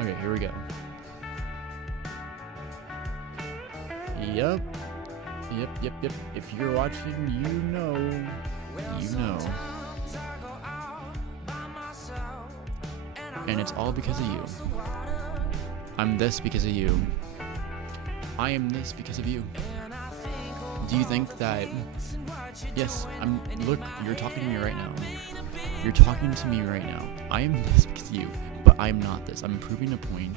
Okay, here we go. Yep. If you're watching, you know. And it's all because of you. I'm this because of you. I am this because of you. Do you think that... Yes, look, you're talking to me right now. You're talking to me right now. I am this because of you, but I'm not this. I'm proving a point.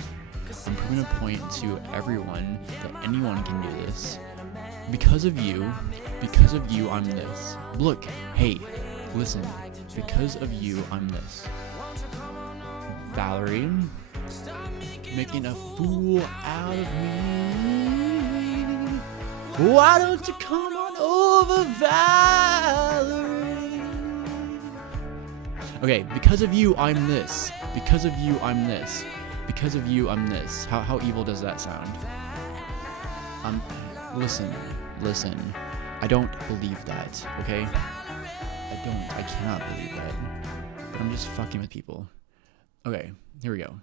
I'm proving a point to everyone that anyone can do this. Because of you, I'm this. Look, hey, listen. Because of you, I'm this. Valerie, making a fool out of me. Why don't you come on over, Valerie? Okay, because of you, I'm this. Because of you, I'm this. Because of you, I'm this. How evil does that sound? Listen. I don't believe that, okay? I cannot believe that. But I'm just fucking with people. Okay, here we go.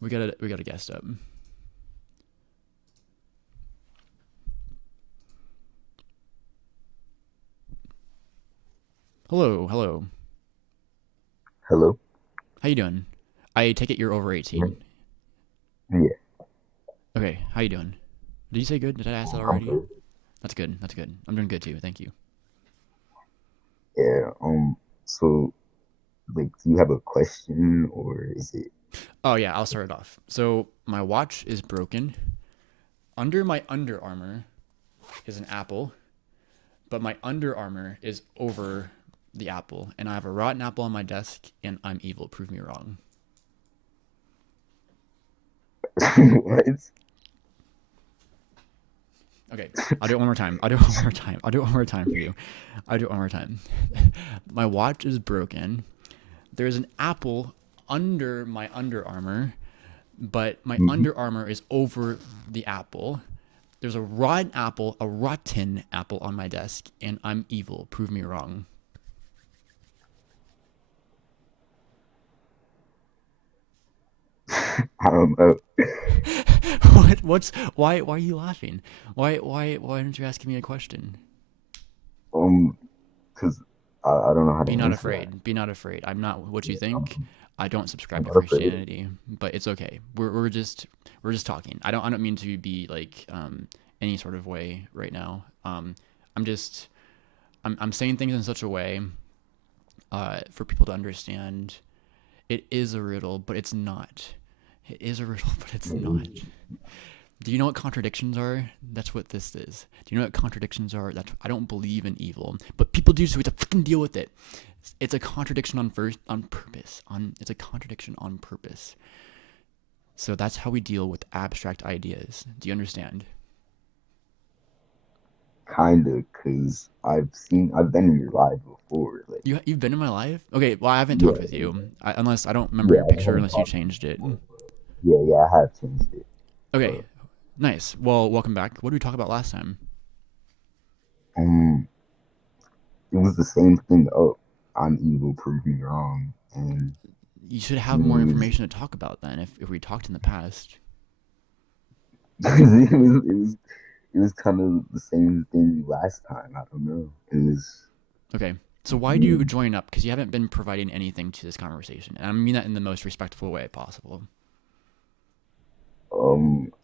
We got a guest up. Hello. Hello? How you doing? I take it you're over 18. Yeah, Okay, how you doing? Did you say good? Did I ask that I'm already? good. That's good. I'm doing good too. Thank you. Yeah, so, like, do you have a question or is it? Oh yeah, I'll start it off. So my watch is broken. Under my Under Armour is an apple, but my Under Armour is over the apple, and I have a rotten apple on my desk, and I'm evil. Prove me wrong. What? Okay, I'll do it one more time. I'll do it one more time for you. I'll do it one more time. My watch is broken. There's an apple under my Under Armour, but my Mhm. Under Armour is over the apple. There's a rotten apple on my desk, and I'm evil. Prove me wrong. I don't know. Why are you laughing? Why aren't you asking me a question? Um, because I don't know how to Be not answer that. afraid. Be not afraid. I'm not what you Yeah, think. I don't I'm subscribe to not afraid. Christianity, but it's okay. We're just talking. I don't mean to be like any sort of way right now. I'm just I'm saying things in such a way for people to understand. It is a riddle, but it's not. It is a riddle, but it's not. Mhm. Do you know what contradictions are? That's what this is. Do you know what contradictions are? I don't believe in evil, but people do, so we have to fucking deal with it. It's a contradiction on purpose. It's a contradiction on purpose. So that's how we deal with abstract ideas. Do you understand? Kinda, because I've been in your live before. Like, You've been in my life? Okay, well I haven't talked with yeah, you unless I don't remember yeah, your I picture haven't unless you talked to you changed it. before, but yeah, I have changed it. Okay, But, nice. Well, welcome back. What did we talk about last time? um, it was the same thing. Oh, I'm evil, prove me wrong. And You should it have more was information to talk about then if we talked in the past. it was kind of the same thing last time. I don't know. It was Okay. So why do you weird. join up? Because you haven't been providing anything to this conversation, and I mean that in the most respectful way possible.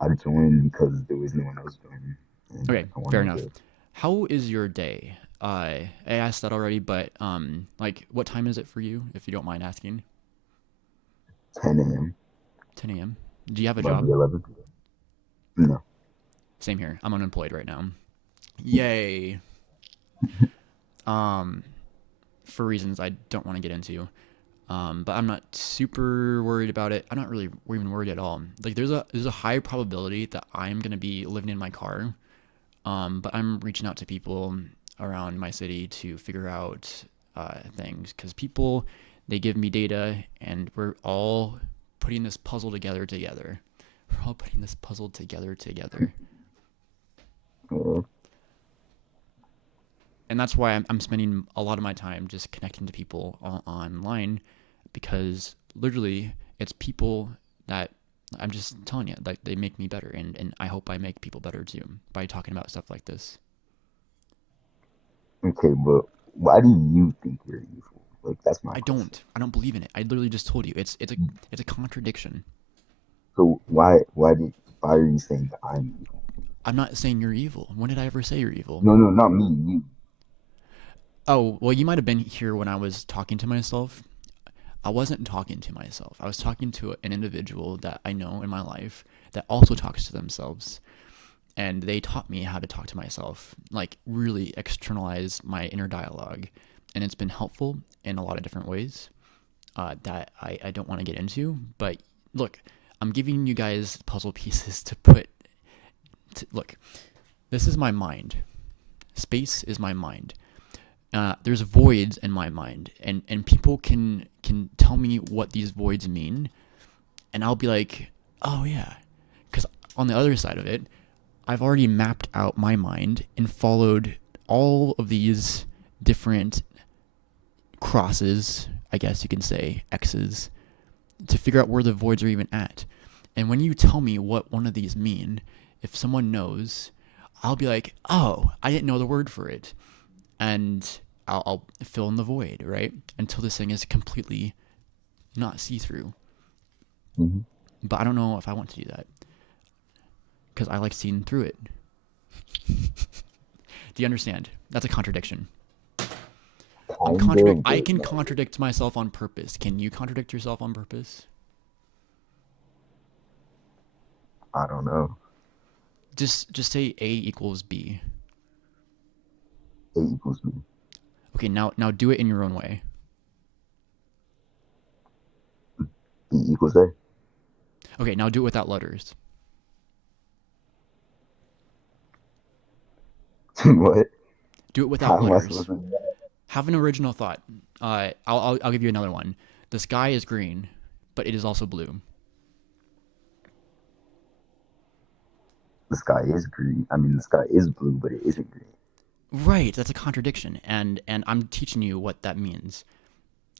I joined because there was no one else joining, and Okay, I fair wanted enough. to How is your day? I asked that already, but like, what time is it for you, if you don't mind asking? 10 a.m. 10 a.m. Do you have a About the job? 11th. No, Same here. I'm unemployed right now. Yay. Um, for reasons I don't want to get into. But I'm not super worried about it. I'm not really even worried at all. Like there's a high probability that I'm gonna be living in my car. But I'm reaching out to people around my city to figure out things because people they give me data and we're all putting this puzzle together. We're all putting this puzzle together. uh, And that's why I'm spending a lot of my time just connecting to people online because literally it's people that I'm just telling you, like, they make me better, and I hope I make people better too by talking about stuff like this. Okay, but why do you think you're evil? Like, that's my I question. don't. I don't believe in it. I literally just told you it's a contradiction. So why are you saying that I'm evil? I'm not saying you're evil. When did I ever say you're evil? No, no, not me, you. Oh, well, you might have been here when I was talking to myself. I wasn't talking to myself. I was talking to an individual that I know in my life that also talks to themselves. And they taught me how to talk to myself, like really externalize my inner dialogue. And it's been helpful in a lot of different ways that I don't want to get into. But look, I'm giving you guys puzzle pieces to put. Look, this is my mind. Space is my mind. There's voids in my mind, and people can tell me what these voids mean, and I'll be like, oh yeah, because on the other side of it, I've already mapped out my mind and followed all of these different crosses, I guess you can say, X's, to figure out where the voids are even at. And when you tell me what one of these mean, if someone knows, I'll be like, oh, I didn't know the word for it. And I'll fill in the void, right? Until this thing is completely not see through. Mm-hmm. But I don't know if I want to do that because I like seeing through it. Do you understand? That's a contradiction. Kind of, I but can no. contradict myself on purpose. Can you contradict yourself on purpose? I don't know. Just say A equals B. A equals B. Okay, now do it in your own way. B equals A. Okay, now do it without letters. What? Do it How without am I supposed letters. to do that? Have an original thought. I'll give you another one. The sky is green, but it is also blue. The sky is green. I mean, the sky is blue, but it isn't green. Right, that's a contradiction, and I'm teaching you what that means.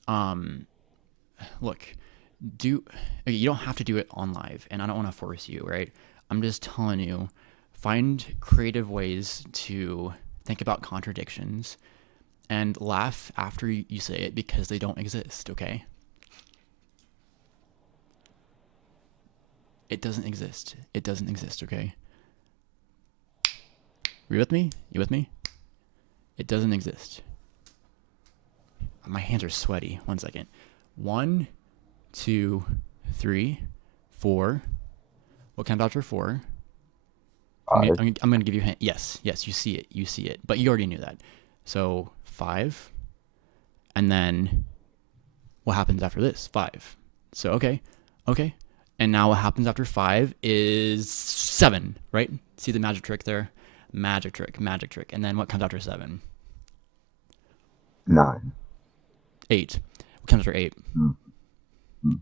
Um, look, do okay, you don't have to do it on live, and I don't want to force you, right? I'm just telling you, find creative ways to think about contradictions and laugh after you say it because they don't exist. Okay, it doesn't exist. It doesn't exist. Okay, are you with me? You with me? It doesn't exist. My hands are sweaty. 1 second. 1, 2, 3, 4. What comes after 4? Five, I'm gonna give you a hint. Yes, yes, you see it. You see it. But you already knew that. So 5, and then what happens after this? 5. So okay, okay. And now what happens after 5 is 7, right? See the magic trick there? Magic trick, magic trick. And then what comes after 7? nine. 8. What comes after 8? Mm, mm,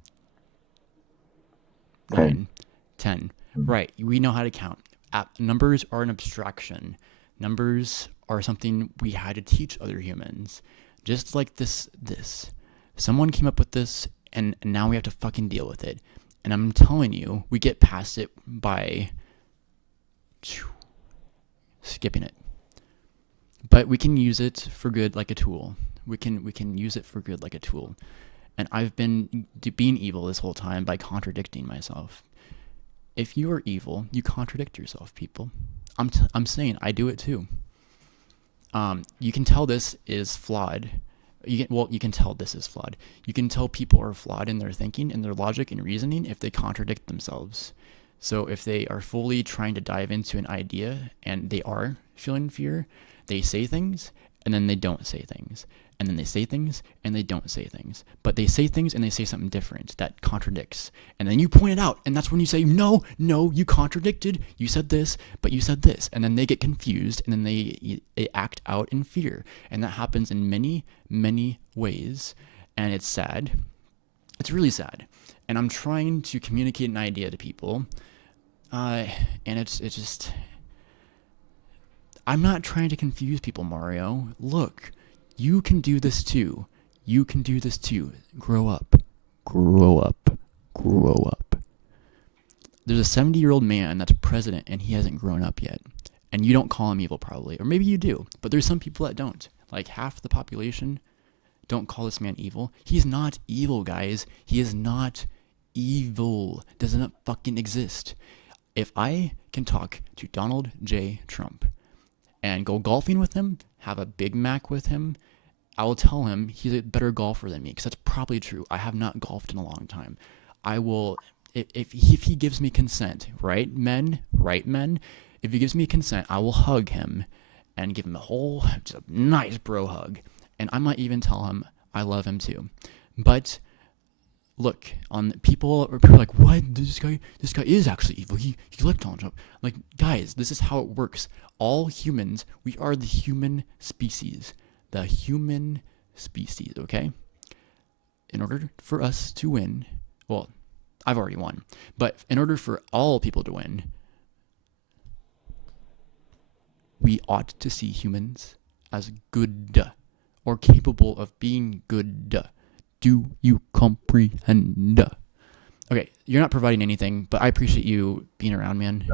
10. 9, 10. Mm. Right. We know how to count. Numbers are an abstraction. Numbers are something we had to teach other humans. Just like this. Someone came up with this, and now we have to fucking deal with it. And I'm telling you, we get past it by skipping it. But we can use it for good like a tool. We can use it for good like a tool. And I've been being evil this whole time by contradicting myself. If you are evil, you contradict yourself, people. I'm saying I do it too. You can tell this is flawed. You can tell this is flawed. You can tell people are flawed in their thinking and their logic and reasoning if they contradict themselves. So if they are fully trying to dive into an idea and they are feeling fear, they say things and then they don't say things. And then they say things and they don't say things. But they say things and they say something different that contradicts. And then you point it out. And that's when you say, no, you contradicted. You said this, but you said this. And then they get confused and then they act out in fear. And that happens in many, many ways. And it's sad. It's really sad. And I'm trying to communicate an idea to people. And it's just... I'm not trying to confuse people, Mario. Look. You can do this too. You can do this too. Grow up. Grow up. Grow up. there's a 70-year-old man that's president and he hasn't grown up yet. And you don't call him evil probably, or maybe you do, but there's some people that don't. Like half the population don't call this man evil. He's not evil, guys. He is not evil. Does not fucking exist. If I can talk to Donald J. Trump and go golfing with him, have a Big Mac with him, I will tell him he's a better golfer than me, because that's probably true. I have not golfed in a long time. I will, if he gives me consent, right men, if he gives me consent, I will hug him and give him just a nice bro hug. And I might even tell him I love him too. But look, people are like, what? This guy is actually evil. He liked Donald Trump. Like, guys, this is how it works. All humans, we are the human species. The human species, okay? In order for us to win, well, I've already won. But in order for all people to win, we ought to see humans as good or capable of being good. Do you comprehend? Okay, you're not providing anything, but I appreciate you being around, man.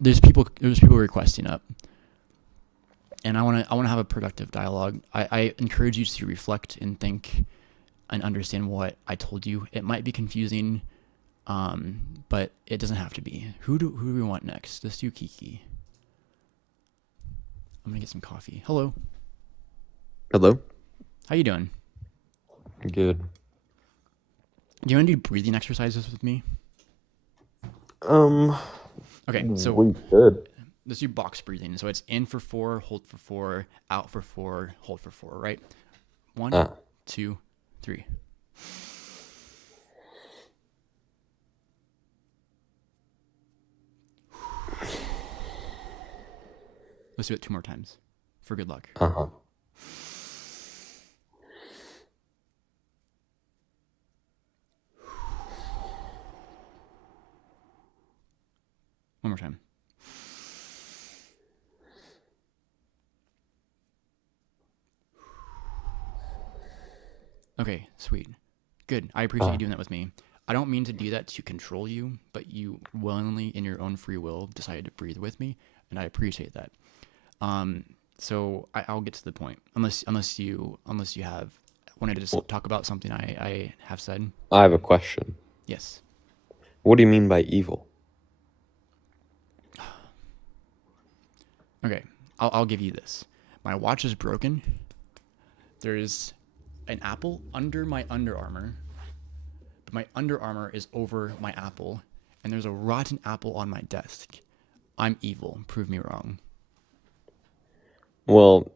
There's people requesting up, and I want to have a productive dialogue. I encourage you to reflect and think and understand what I told you. It might be confusing, but it doesn't have to be. Who do we want next? Let's do Kiki. I'm gonna get some coffee. Hello. Hello. How you doing? Good. Do you want to do breathing exercises with me? Okay, so we could. let's do box breathing. So it's in for 4, hold for 4, out for 4, hold for 4, right? 1, 2, 3. Let's do it 2 more times for good luck. Uh-huh. One more time. Okay, sweet. Good. I appreciate you doing that with me. I don't mean to do that to control you, but you willingly, in your own free will, decided to breathe with me, and I appreciate that. So I'll get to the point. Unless you have wanted to just talk about something I have said. I have a question. Yes. What do you mean by evil? Okay, I'll give you this. My watch is broken. There's an apple under my Under Armour, but my Under Armour is over my apple, and there's a rotten apple on my desk. I'm evil. Prove me wrong. Well,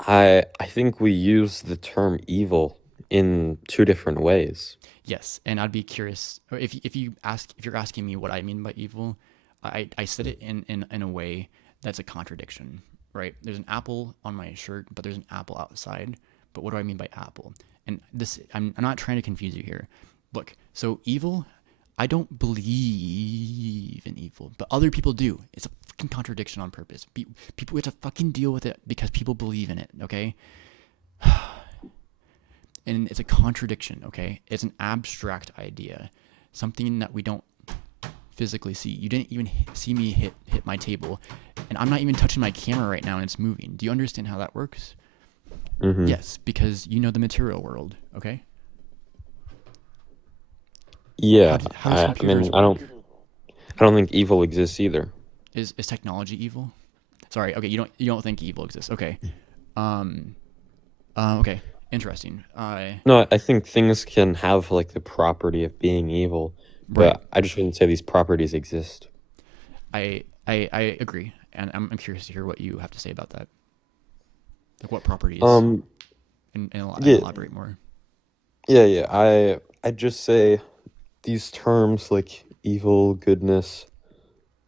I think we use the term evil in 2 different ways. Yes, and I'd be curious if you're asking me what I mean by evil. I said it in a way that's a contradiction, right? There's an apple on my shirt, but there's an apple outside. But what do I mean by apple? And this, I'm not trying to confuse you here. Look, so evil, I don't believe in evil, but other people do. It's a fucking contradiction on purpose. People have to fucking deal with it because people believe in it, okay? And it's a contradiction, okay? It's an abstract idea, something that we don't physically see. You didn't even see me hit my table, and I'm not even touching my camera right now, and it's moving. Do you understand how that works? Mm-hmm. Yes, because you know the material world, okay? Yeah. How does I computers mean, I don't think evil exists either. Is technology evil? Sorry, okay, you don't think evil exists. Okay. Okay. Interesting. No, I think things can have like the property of being evil, but Right. I just wouldn't say these properties exist. I agree, and I'm curious to hear what you have to say about that. Like what properties? And Yeah, elaborate more. yeah. I just say these terms like evil, goodness,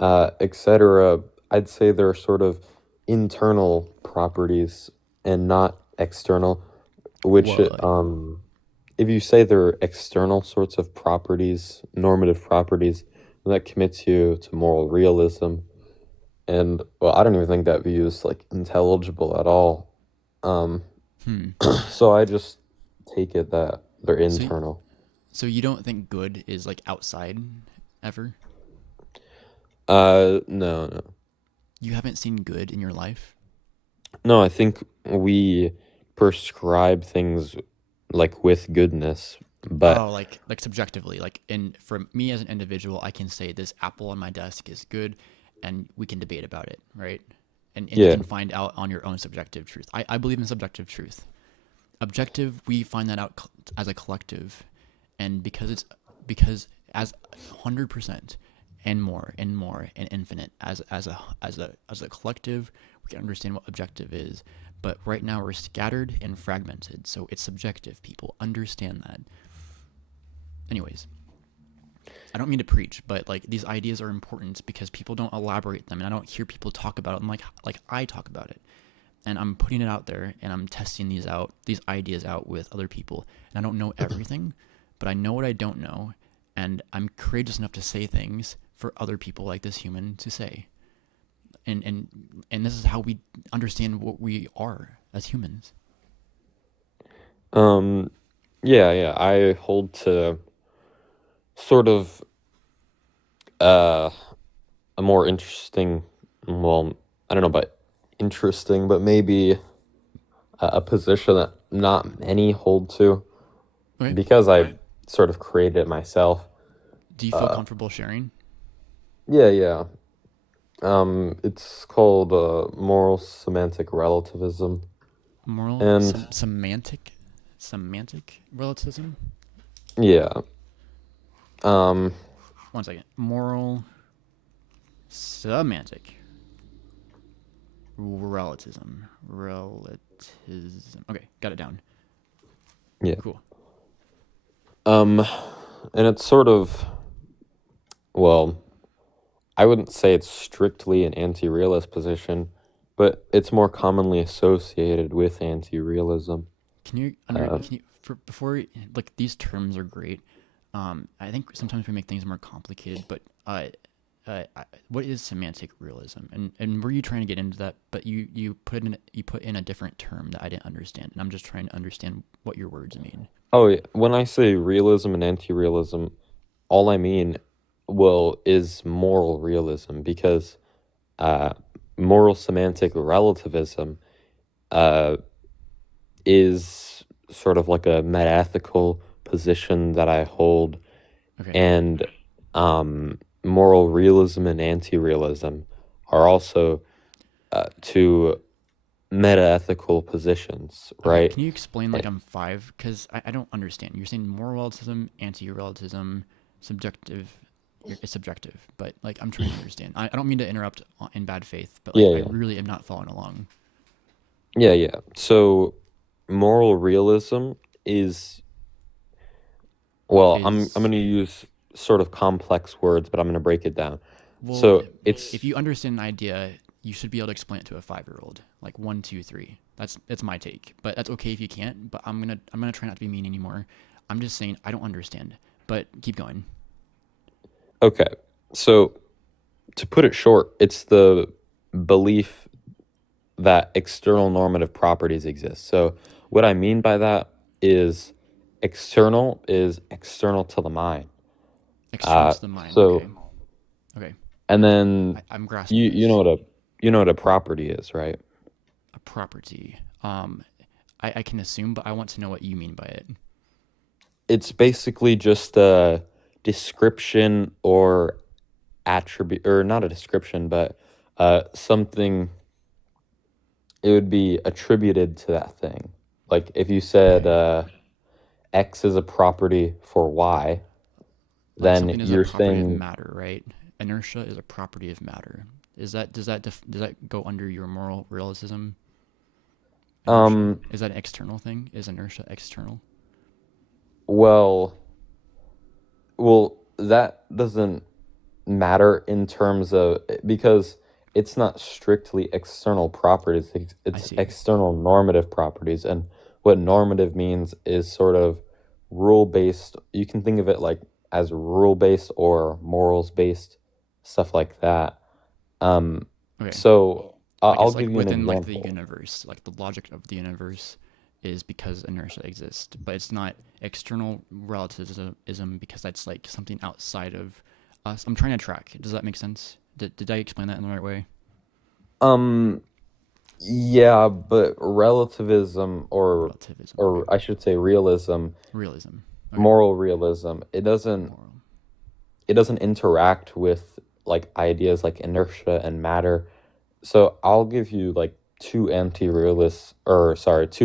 etc. I'd say they're sort of internal properties and not external. Which, What? if you say they're external sorts of properties, normative properties, then that commits you to moral realism. And well, I don't even think that view is like intelligible at all. Hmm. So I just take it that they're So internal. So you don't think good is like outside ever? No, no. You haven't seen good in your life? No, I think we prescribe things like with goodness, Oh, but like subjectively, like in for me as an individual, I can say this apple on my desk is good, and we can debate about it, right? And you yeah. can find out on your own subjective truth. I believe in subjective truth. Objective, we find that out as a collective, and because as 100% and more and infinite as a collective, we can understand what objective is. But right now we're scattered and fragmented, so it's subjective. People understand that. Anyways, I don't mean to preach, but like these ideas are important because people don't elaborate them, and I don't hear people talk about it. And like I talk about it, and I'm putting it out there, and I'm testing these ideas out with other people. And I don't know everything, but I know what I don't know, and I'm courageous enough to say things for other people like this human to say. And this is how we understand what we are as humans. Um, yeah, yeah. I hold to sort of uh a more interesting, well, I don't know about interesting, but maybe a position that not many hold to Okay. because I sort of created it myself. Do you feel Uh, comfortable sharing? yeah, yeah. It's called moral semantic relativism, Moral and semantic relativism. yeah, um, 1 second. Moral semantic relativism. Relativism. Okay, got it down. yeah, Cool. um, and it's sort of, well, I wouldn't say it's strictly an anti-realist position, but it's more commonly associated with anti-realism. Uh, Can you for before like these terms are great. I think sometimes we make things more complicated, but what is semantic realism? And were you trying to get into that? But you put in a different term that I didn't understand, and I'm just trying to understand what your words mean. oh, yeah, when I say realism and anti-realism, all I mean, well, is moral realism because uh, moral semantic relativism uh, is sort of like a metaethical position that I hold, Okay. and moral realism and anti-realism are also two metaethical positions, Okay. right? Can you explain Eh, like I'm five? Because I don't understand. You're saying moral relativism, anti-relativism, subjective. It's subjective, but like I'm trying to understand. I don't mean to interrupt in bad faith, but like Yeah, I yeah, really am not following along. yeah, yeah. So moral realism is, well, I'm Is going to use sort of complex words, but I'm going to break it down. well, So if it's you understand an idea, you should be able to explain it to a 5-year-old. Like one, two, three. That's my take. But that's okay if you can't. But I'm gonna try not to be mean anymore. I'm just saying I don't understand. But keep going. okay. So to put it short, it's the belief that external normative properties exist. So what I mean by that is external to the mind. External to the mind. So Okay. Okay. and then I'm grasping you know this. what a property is, right? A property. I can assume, but I want to know what you mean by it. It's basically just a description or attribute, or not a description, but something, it would be attributed to that thing. Like if you said Okay. X is a property for Y, Like then something is a you're property of saying, matter, right? Inertia is a property of matter. Does that go under your moral realism? Inertia um, is that an external thing? Is inertia external? well, that doesn't matter in terms of, because it's not strictly external properties, I it's see. external normative properties. And what normative means is sort of rule based. You can think of it like as rule based or morals based, stuff like that. um Okay. so I I'll guess like give you an within like the example. universe, like the logic of the universe, is because inertia exists, but it's not external relativism because that's like something outside of us. I'm trying to track. Does that make sense? Did I explain that in the right way? Um, yeah, but relativism, Relativism. Okay. or I should say realism, Realism. Okay. moral realism, Moral. it doesn't interact with like ideas like inertia and matter. So I'll give you like two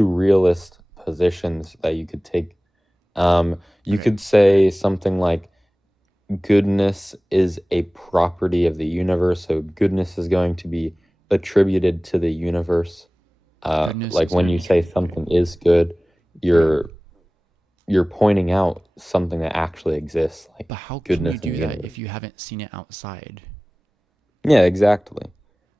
realist positions that you could take. You Okay. could say something like goodness is a property of the universe, so goodness is going to be attributed to the universe. Goodness Like is when going you to say be okay. something is good, Okay. you're pointing out something that actually exists, like But how can you goodness in do the that universe. if you haven't seen it outside? Yeah, exactly.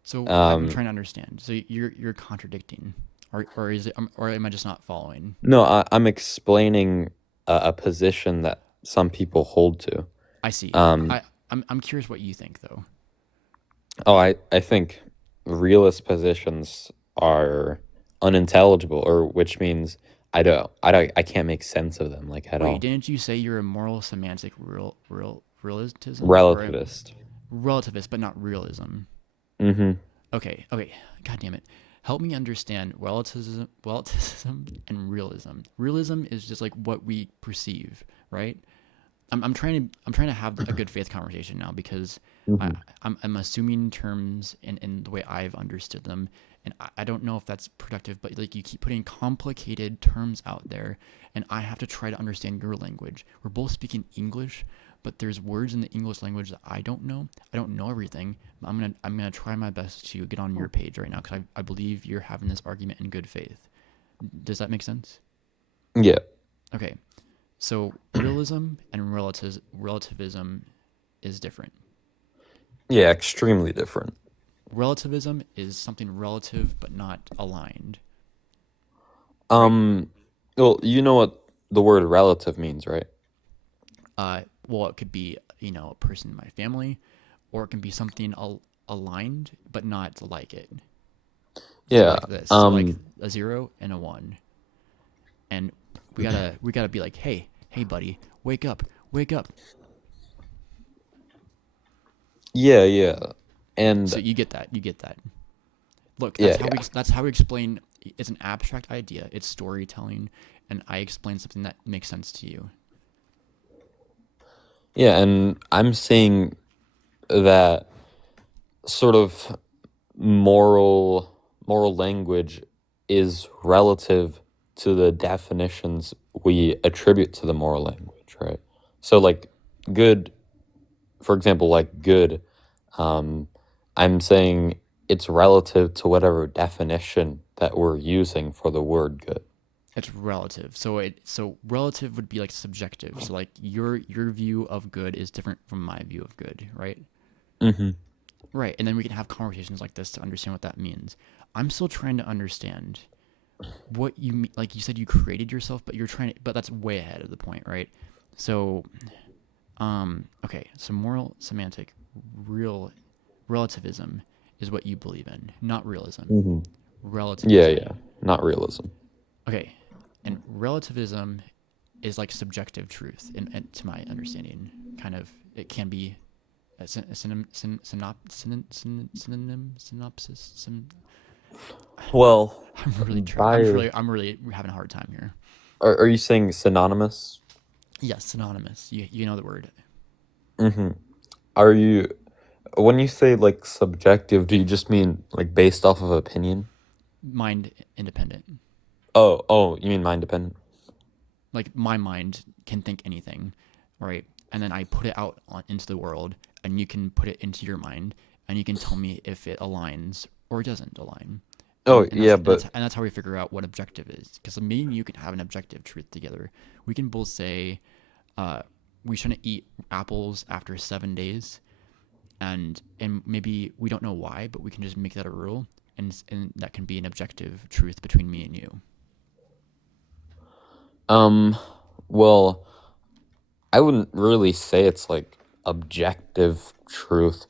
So I'm Um, trying to understand. So you're contradicting, or is it, or am I just not following? no, I'm explaining a position that some people hold to. I see. Um, I'm curious what you think though. I think realist positions are unintelligible, or which means I can't make sense of them like at Wait, all. didn't you say you're a moral semantic realism or a Relativist. relativist but not realism? Mm-hmm. Okay, okay. God damn it. Help me understand relativism and realism. Realism is just like what we perceive, right? I'm trying to have a good faith conversation now because I Mm-hmm. I'm assuming terms in the way I've understood them, and I don't know if that's productive. But like you keep putting complicated terms out there, and I have to try to understand your language. We're both speaking English, but there's words in the English language that I don't know. I don't know everything. I'm gonna try my best to get on your page right now because I believe you're having this argument in good faith. Does that make sense? Yeah. Okay. So realism and relativism is different. Yeah, extremely different. Relativism is something relative but not aligned, right? Um, well, you know what the word relative means, right? Well, it could be a person in my family, or it can be something aligned but not like it. So Yeah. like this. So like a 0 and a 1, and we gotta be like, hey, buddy, wake up. Yeah, yeah. And So you get that. Look, yeah, yeah. that's how we explain. It's an abstract idea. It's storytelling, and I explain something that makes sense to you. Yeah, and I'm saying that sort of moral language is relative to the definitions we attribute to the moral language, right? So like good, for example, like good, um, I'm saying it's relative to whatever definition that we're using for the word good. It's relative. So relative would be like subjective. So like your view of good is different from my view of good, right? Mm-hmm. Right. And then we can have conversations like this to understand what that means. I'm still trying to understand what you mean. Like you said, you created yourself, but but that's way ahead of the point, right? So, okay. So moral semantic, real relativism is what you believe in, not realism. Mm-hmm. Yeah, Relativism. yeah. Not realism. Okay. And relativism is like subjective truth, in to my understanding. Kind of, it can be a synopsis. Well, by I'm really having a hard time here. are you saying synonymous? Yes, synonymous. You know the word. Mm-hmm. Are you when you say like subjective, do you just mean like based off of opinion? Mind independent. Oh, you mean mind dependent? Like my mind can think anything, right? And then I put it out into the world, and you can put it into your mind, and you can tell me if it aligns or doesn't align. Oh, yeah, And but that's how we figure out what objective is. Because me and you can have an objective truth together. We can both say, uh, we shouldn't eat apples after 7 days, and maybe we don't know why, but we can just make that a rule, and that can be an objective truth between me and you. um well, I wouldn't really say it's like objective truth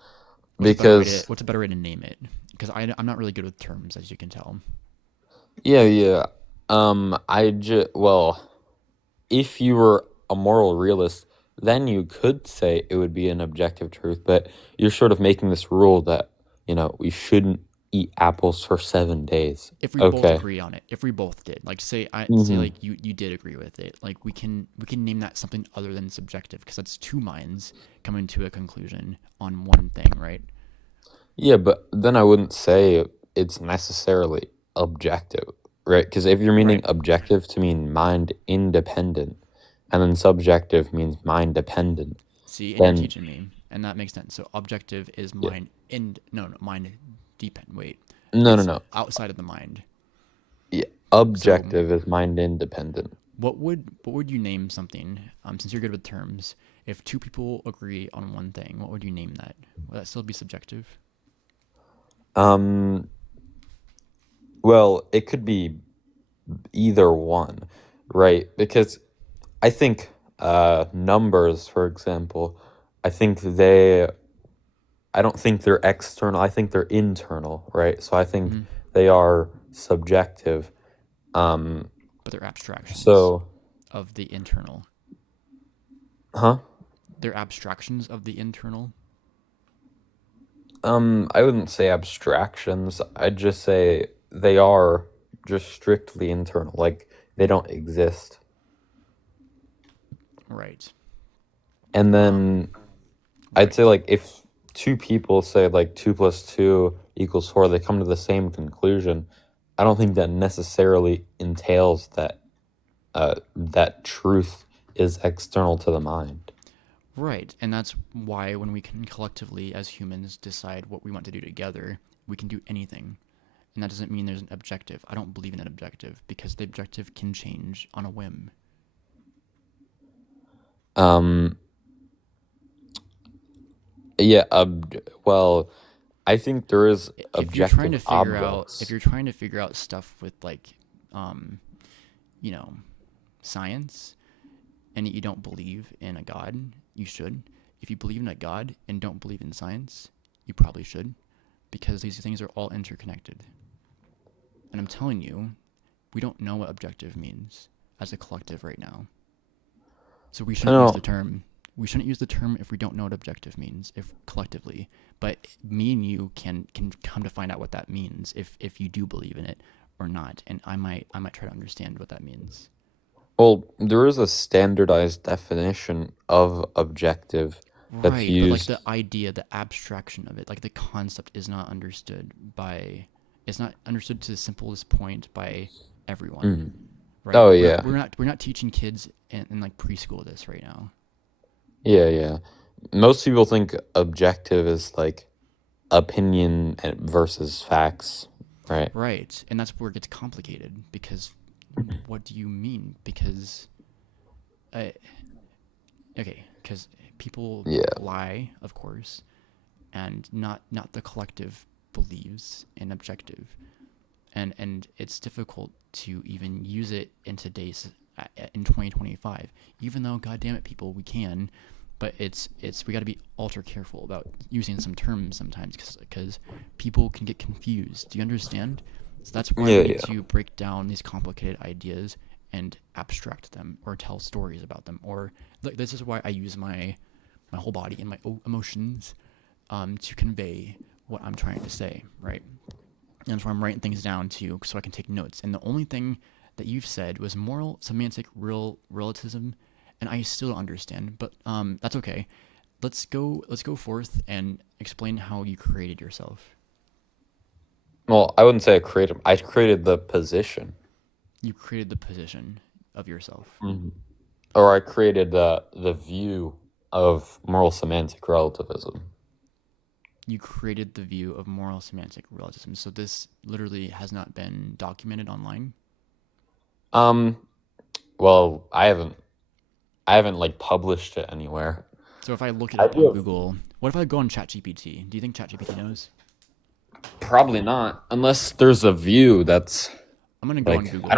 because What's a better way to name it? Because I'm not really good with terms, as you can tell. yeah, yeah. Well, if you were a moral realist, then you could say it would be an objective truth, but you're sort of making this rule that, we shouldn't eat apples for 7 days. If we both Okay. agree on it, if we both did, like say Mm-hmm. like you did agree with it, like we can name that something other than subjective, because that's two minds coming to a conclusion on one thing, right? Yeah, but then I wouldn't say it's necessarily objective, right? Because if you're meaning Right. objective to mean mind independent, and then subjective means mind dependent, See, and you're then teaching me, and that makes sense. So objective is yeah. mind in no mind dependent. Wait, No, no, it's no. outside of the mind. Yeah, So objective is mind independent. what would you name something? Since you're good with terms, if two people agree on one thing, what would you name that? Would that still be subjective? Um, well, it could be either one, right? Because I think numbers, for example, I think I don't think they're external. I think they're internal, right? So I think Mm-hmm. they are subjective. Um, But they're abstractions so, of the internal. huh? They're abstractions of the internal. I wouldn't say abstractions. I'd just say they are just strictly internal. Like they don't exist. Right. And then I'd say Right. like if two people say like 2 + 2 = 4, they come to the same conclusion. I don't think that necessarily entails that that truth is external to the mind. Right. And that's why when we can collectively as humans decide what we want to do together, we can do anything. And that doesn't mean there's an objective. I don't believe in an objective because the objective can change on a whim. Um, yeah. Well, I think there is If you're trying objective to figure out if objects. you're trying to figure out stuff with like um you know, science, and you don't believe in a god, you should. If you believe in a god and don't believe in science, you probably should, because these things are all interconnected. And I'm telling you, we don't know what objective means as a collective right now. So we I shouldn't use the don't. term. We shouldn't use the term if we don't know what objective means, if collectively. But me and you can come to find out what that means if you do believe in it or not. And I might try to understand what that means. Well, there is a standardized definition of objective that's Right, but like the used. idea, the abstraction of it, like the concept is not understood by, it's not understood to the simplest point by everyone, Mm. right? Oh We're, yeah, we're not teaching kids in like preschool this right now. yeah, yeah. Most people think objective is like opinion versus facts, right? Right, and that's where it gets complicated because what do you mean? Because, uh, okay, because people Yeah. lie, of course, and not the collective believes in objective. And it's difficult to even use it in today's in 2025, even though god damn it people we can, but it's we got to be ultra careful about using some terms sometimes because people can get confused. Do you understand? So that's why we Yeah, need yeah. to break down these complicated ideas and abstract them or tell stories about them, or like this is why I use my whole body and my emotions to convey what I'm trying to say, right? And so I'm writing things down too, so I can take notes. And the only thing that you've said was moral semantic real relativism, and I still don't understand. But that's okay. Let's go forth and explain how you created yourself. Well, I wouldn't say I created. I created the position, You created the position of yourself. hmm or I created the view of moral semantic relativism. You created the view of moral semantic relativism. So this literally has not been documented online. Um. Well, I haven't like published it anywhere. So if I look it I up do on have. Google, what if I go on ChatGPT? Do you think ChatGPT knows? Probably not, unless there's a view that's I'm gonna go on like Google.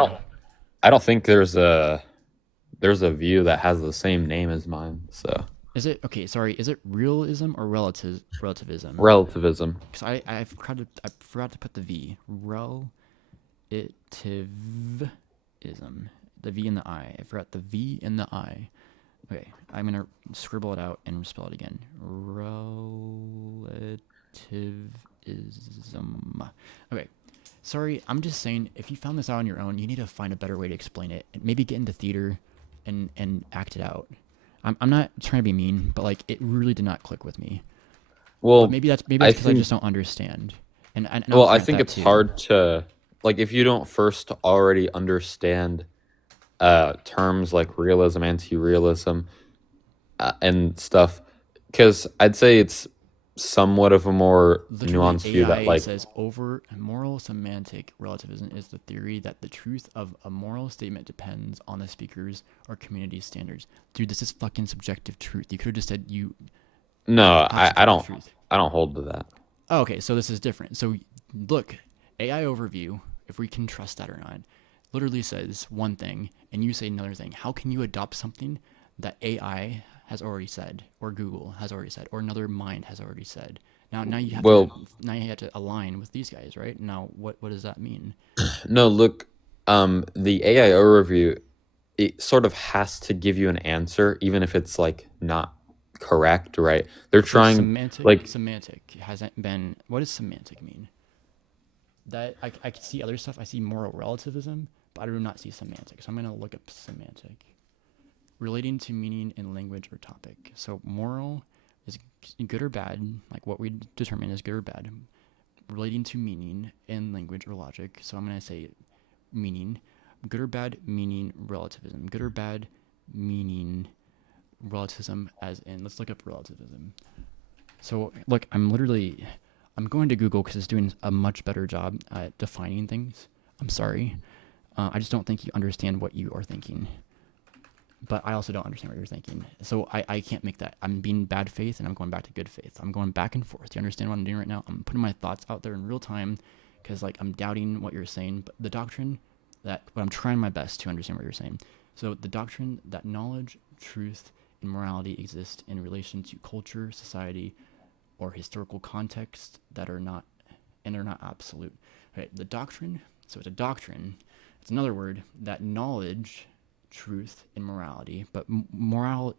I don't think there's a view that has the same name as mine. So Is it okay? Sorry, is it realism or relativism? relativism. Because I forgot to put the V. Relative. ism. The V and the I. I forgot the V and the I. Okay, I'm gonna scribble it out and spell it again. Relativism. Okay, sorry, I'm just saying, if you found this out on your own, you need to find a better way to explain it. Maybe get into theater and act it out. I'm not trying to be mean, but like it really did not click with me. But Well, maybe that's I because I think just don't understand. And I'll well, I grant think that it's too. hard to like if you don't first already understand terms like realism, anti-realism, and stuff, because I'd say it's somewhat of a more Literally, nuanced view that AI like says over moral semantic relativism is the theory that the truth of a moral statement depends on the speaker's or community's standards. Dude, this is fucking subjective truth. You could have just said you no, have I subjective truth. don't hold to that. Oh, okay, so this is different. So look, AI overview, if we can trust that or not, literally says one thing and you say another thing. How can you adopt something that AI has already said, or Google has already said, or another mind has already said? Now you have to Well, align with these guys, right? Now what does that mean? no, look, the AI overview, it sort of has to give you an answer, even if it's like not correct, right? They're So trying like semantic hasn't been. What does semantic mean? That I can see other stuff. I see moral relativism, but I do not see semantic. So I'm gonna look up semantic. Relating to meaning in language or topic. So moral is good or bad, like what we determine is good or bad. Relating to meaning in language or logic. So I'm going to say meaning. Good or bad meaning relativism. Good or bad meaning relativism as in, let's look up relativism. So look, I'm going to Google because it's doing a much better job at defining things. I'm sorry. I just don't think you understand what you are thinking. But I also don't understand what you're thinking. So I can't make that. I'm being bad faith and I'm going back to good faith. I'm going back and forth. You understand what I'm doing right now? I'm putting my thoughts out there in real time because like I'm doubting what you're saying. But the doctrine but I'm trying my best to understand what you're saying. So the doctrine that knowledge, truth, and morality exist in relation to culture, society, or historical context that are not, and they're not absolute. Okay, the doctrine, so it's a doctrine. It's another word that knowledge, truth, and morality, but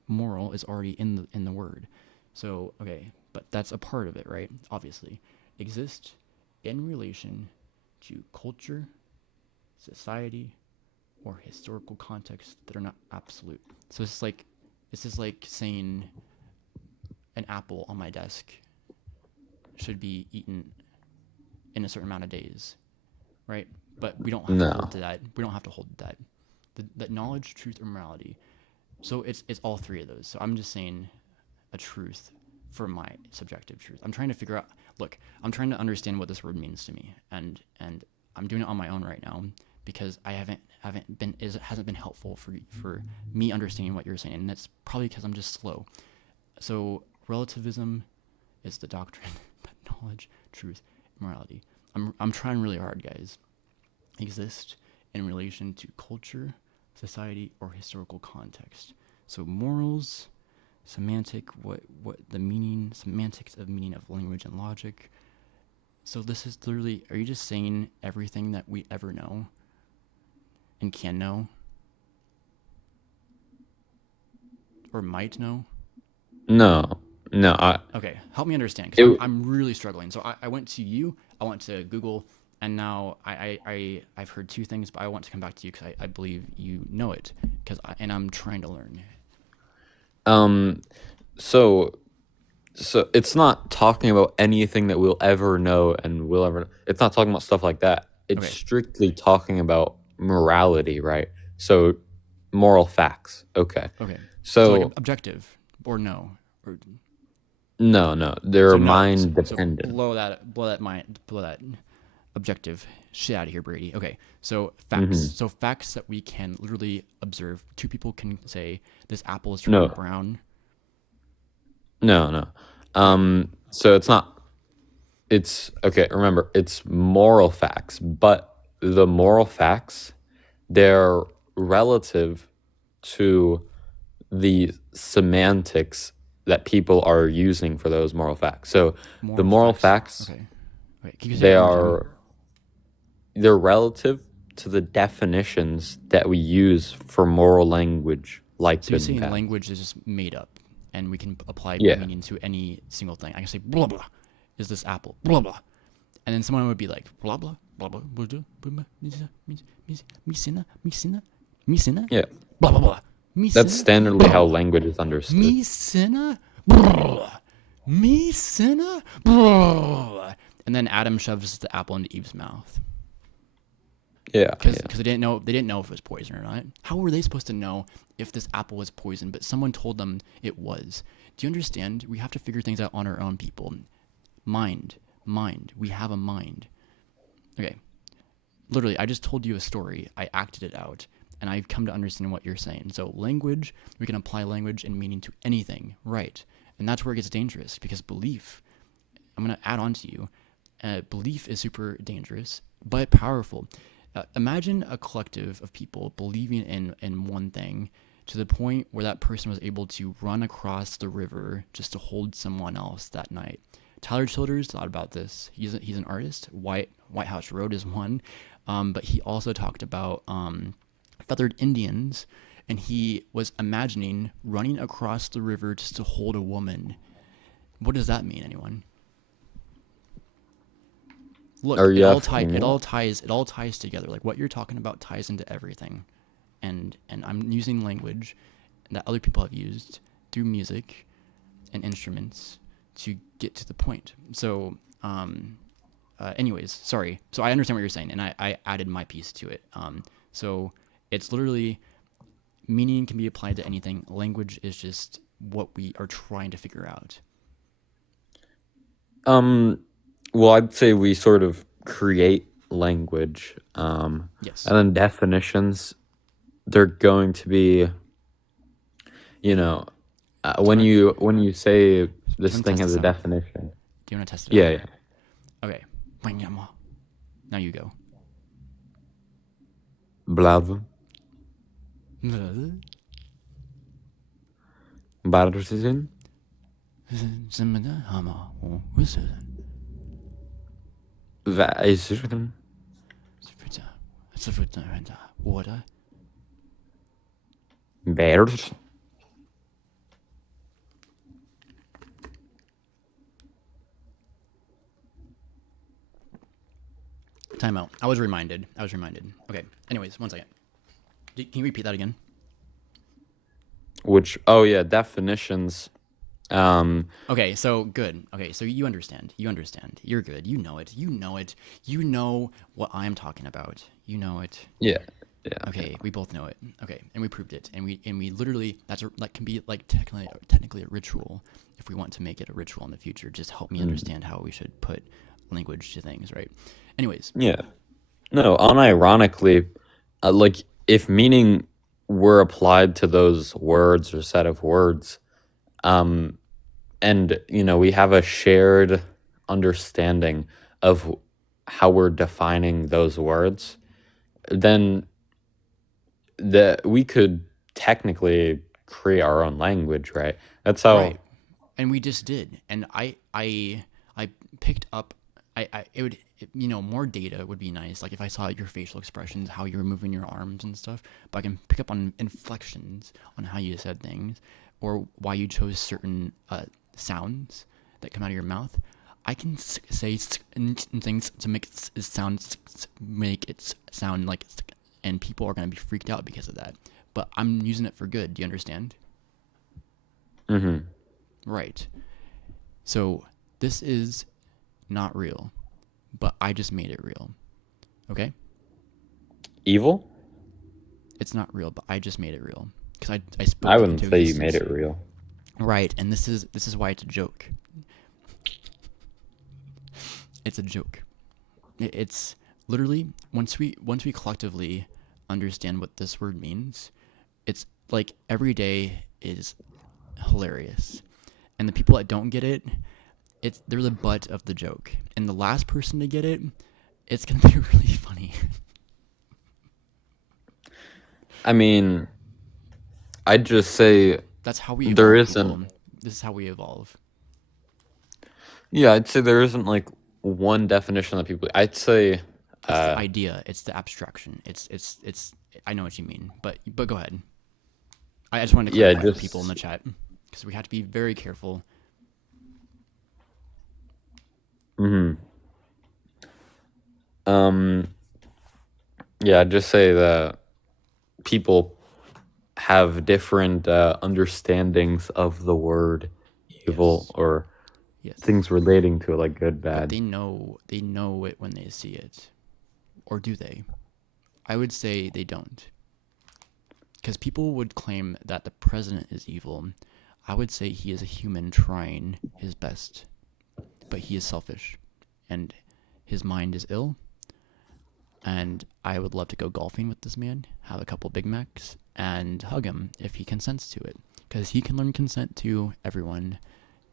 moral is already in the word. So okay, but that's a part of it, right? Obviously, exist in relation to culture, society, or historical context that are not absolute. So this is like saying an apple on my desk should be eaten in a certain amount of days, right? But we don't have to hold no. to that. We don't have to hold to that. That knowledge, truth, or morality. So it's all three of those. So I'm just saying a truth for my subjective truth. I'm trying to figure out. Look, I'm trying to understand what this word means to me, and I'm doing it on my own right now because I haven't been it hasn't been helpful for me understanding what you're saying, and that's probably because I'm just slow. So relativism is the doctrine that knowledge, truth, and morality. I'm trying really hard, guys. Exist in relation to culture, society, or historical context. So morals, semantic, what the meaning, semantics of meaning of language and logic. So this is literally, are you just saying everything that we ever know and can know or might know? No. No. Okay, help me understand because It, I'm really struggling. So I went to you, I went to Google, and now I've heard two things, but I want to come back to you because I believe you know it and I'm trying to learn. um so it's not talking about anything that we'll ever know and we'll ever it's not talking about stuff like that. It's Okay, strictly talking about morality, right? So moral facts. Okay. okay. So like So objective or no, or no, they're so no. mind So dependent. blow that objective shit out of here, Brady. Okay, so facts. Hmm. So facts that we can literally observe. Two people can say this apple is turning No, brown. no. Okay, So it's not. It's okay. Remember, it's moral facts, but the moral facts they're relative to the semantics that people are using for those moral facts. So the moral moral facts. facts Okay, wait. Can you say they that one more time? are they're relative to the definitions that we use for moral language, like So you're good and saying bad. language is just made up, and we can apply Yeah. meaning to any single thing. I can say blah blah, is this apple? Blah blah, and then someone would be like blah blah blah blah blah blah blah misina Yeah. blah blah blah That's misina standardly how language is understood. misina misina, and then Adam shoves the apple into Eve's mouth. Yeah. Because they didn't know if it was poison or not. How were they supposed to know if this apple was poison? But someone told them it was. Do you understand? We have to figure things out on our own, people. Mind. We have a mind. Okay. Literally, I just told you a story. I acted it out, and I've come to understand what you're saying. So language, we can apply language and meaning to anything, right? And that's where it gets dangerous, because belief, I'm going to add on to you, belief is super dangerous, but powerful. Imagine a collective of people believing in one thing to the point where that person was able to run across the river just to hold someone else that night. Tyler Childers thought about this. He's an artist. White House Road is one, but he also talked about feathered Indians, and he was imagining running across the river just to hold a woman. What does that mean, anyone? Look, Are you it all asking me? ties together. Like what you're talking about ties into everything, and I'm using language that other people have used through music and instruments to get to the point. So, anyways, sorry. So I understand what you're saying, and I added my piece to it. So it's literally meaning can be applied to anything. Language is just what we are trying to figure out. Well, I'd say we sort of create language. Yes. And then definitions, they're going to be, when you say this wanna thing test has this a out? definition. Do you want to test it Yeah, out? yeah. Okay. Now you go. Bravo. Bartesen. Väisyrten. Bears. Time out. I was reminded. Okay. Anyways, 1 second. Can you repeat that again? Definitions. Okay, so good. Okay, so you understand. You're good. You know it. You know what I'm talking about. You know it. Yeah. Okay, we both know it. Okay, and we proved it. And we literally that can be like technically a ritual if we want to make it a ritual in the future. Just help me understand how we should put language to things, right? Anyways. Yeah. No, unironically, like if meaning were applied to those words or set of words, and we have a shared understanding of how we're defining those words, then we could technically create our own language, right? That's how. Right. And we just did. And I picked up more data would be nice. Like if I saw your facial expressions, how you were moving your arms and stuff, but I can pick up on inflections on how you said things or why you chose certain sounds that come out of your mouth. I can say things to make it sound like, and people are going to be freaked out because of that. But I'm using it for good. Do you understand? Mm-hmm. Right. So this is not real, but I just made it real. Okay? Evil? It's not real, but I just made it real because I spoke. I wouldn't say you made it real. Right, and this is why it's a joke. It's a joke. It's literally once we collectively understand what this word means, it's like every day is hilarious, and the people that don't get it, they're the butt of the joke, and the last person to get it, it's gonna be really funny. I mean, I'd just say That's how we evolve. there isn't. People. This is how we evolve. Yeah, I'd say there isn't like one definition that people. I'd say It's the idea. It's the abstraction. It's. I know what you mean, but go ahead. I just wanted to Yeah, clarify for people in the chat because we have to be very careful. Yeah, just say that people have different understandings of the word evil Yes. or Yes. things relating to it, like good, But bad. they know it when they see it, or do they? I would say they don't, because people would claim that the president is evil. I would say he is a human trying his best, but he is selfish, and his mind is ill. And I would love to go golfing with this man, have a couple Big Macs, and hug him if he consents to it. Because he can learn consent to everyone.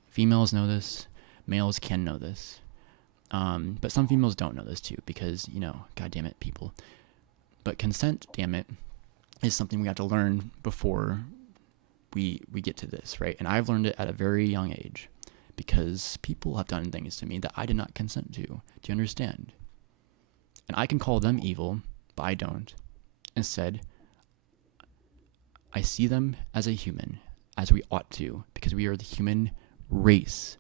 Females know this. Males can know this. But some females don't know this too because, God damn it, people. But consent, damn it, is something we have to learn before we get to this, right? And I've learned it at a very young age because people have done things to me that I did not consent to. Do you understand? And I can call them evil, but I don't. Instead, I see them as a human, as we ought to, because we are the human race.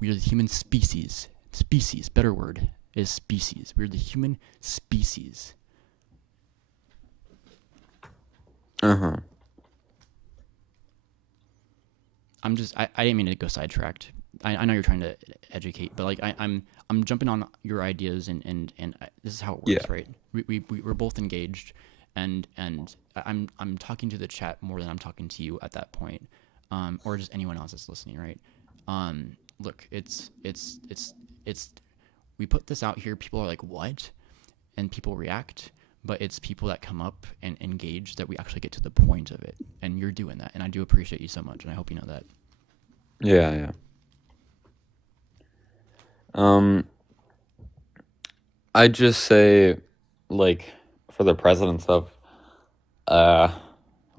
We are the human species. Species, better word, is species. We're the human species. Uh-huh. I didn't mean to go sidetracked. I know you're trying to educate, but like I'm jumping on your ideas and this is how it works, Yeah. right? We're both engaged, and I'm talking to the chat more than I'm talking to you at that point, or just anyone else that's listening, right? Look, it's we put this out here. People are like, what? And people react, but it's people that come up and engage that we actually get to the point of it. And you're doing that, and I do appreciate you so much, and I hope you know that. Yeah. I'd just say, like, for the president stuff, well,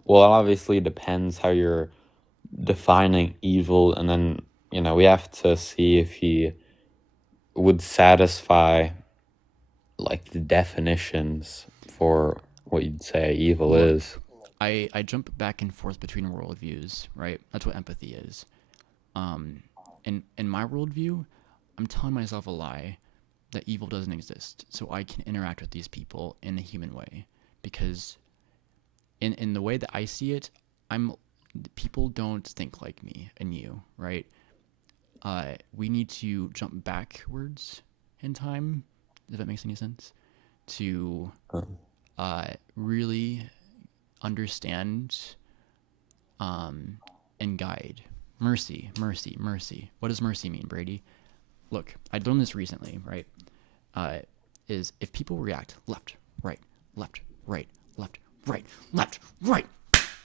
it obviously depends how you're defining evil, and then, we have to see if he would satisfy, like, the definitions for what you'd say evil Look, is. I jump back and forth between worldviews, right? That's what empathy is. In my worldview, I'm telling myself a lie that evil doesn't exist, so I can interact with these people in a human way. Because in the way that I see it, people don't think like me and you, right? We need to jump backwards in time, if that makes any sense, to really understand and guide. Mercy. What does mercy mean, Brady? Look, I learned this recently, right? Is if people react left, right, left, right, left, right, left, right,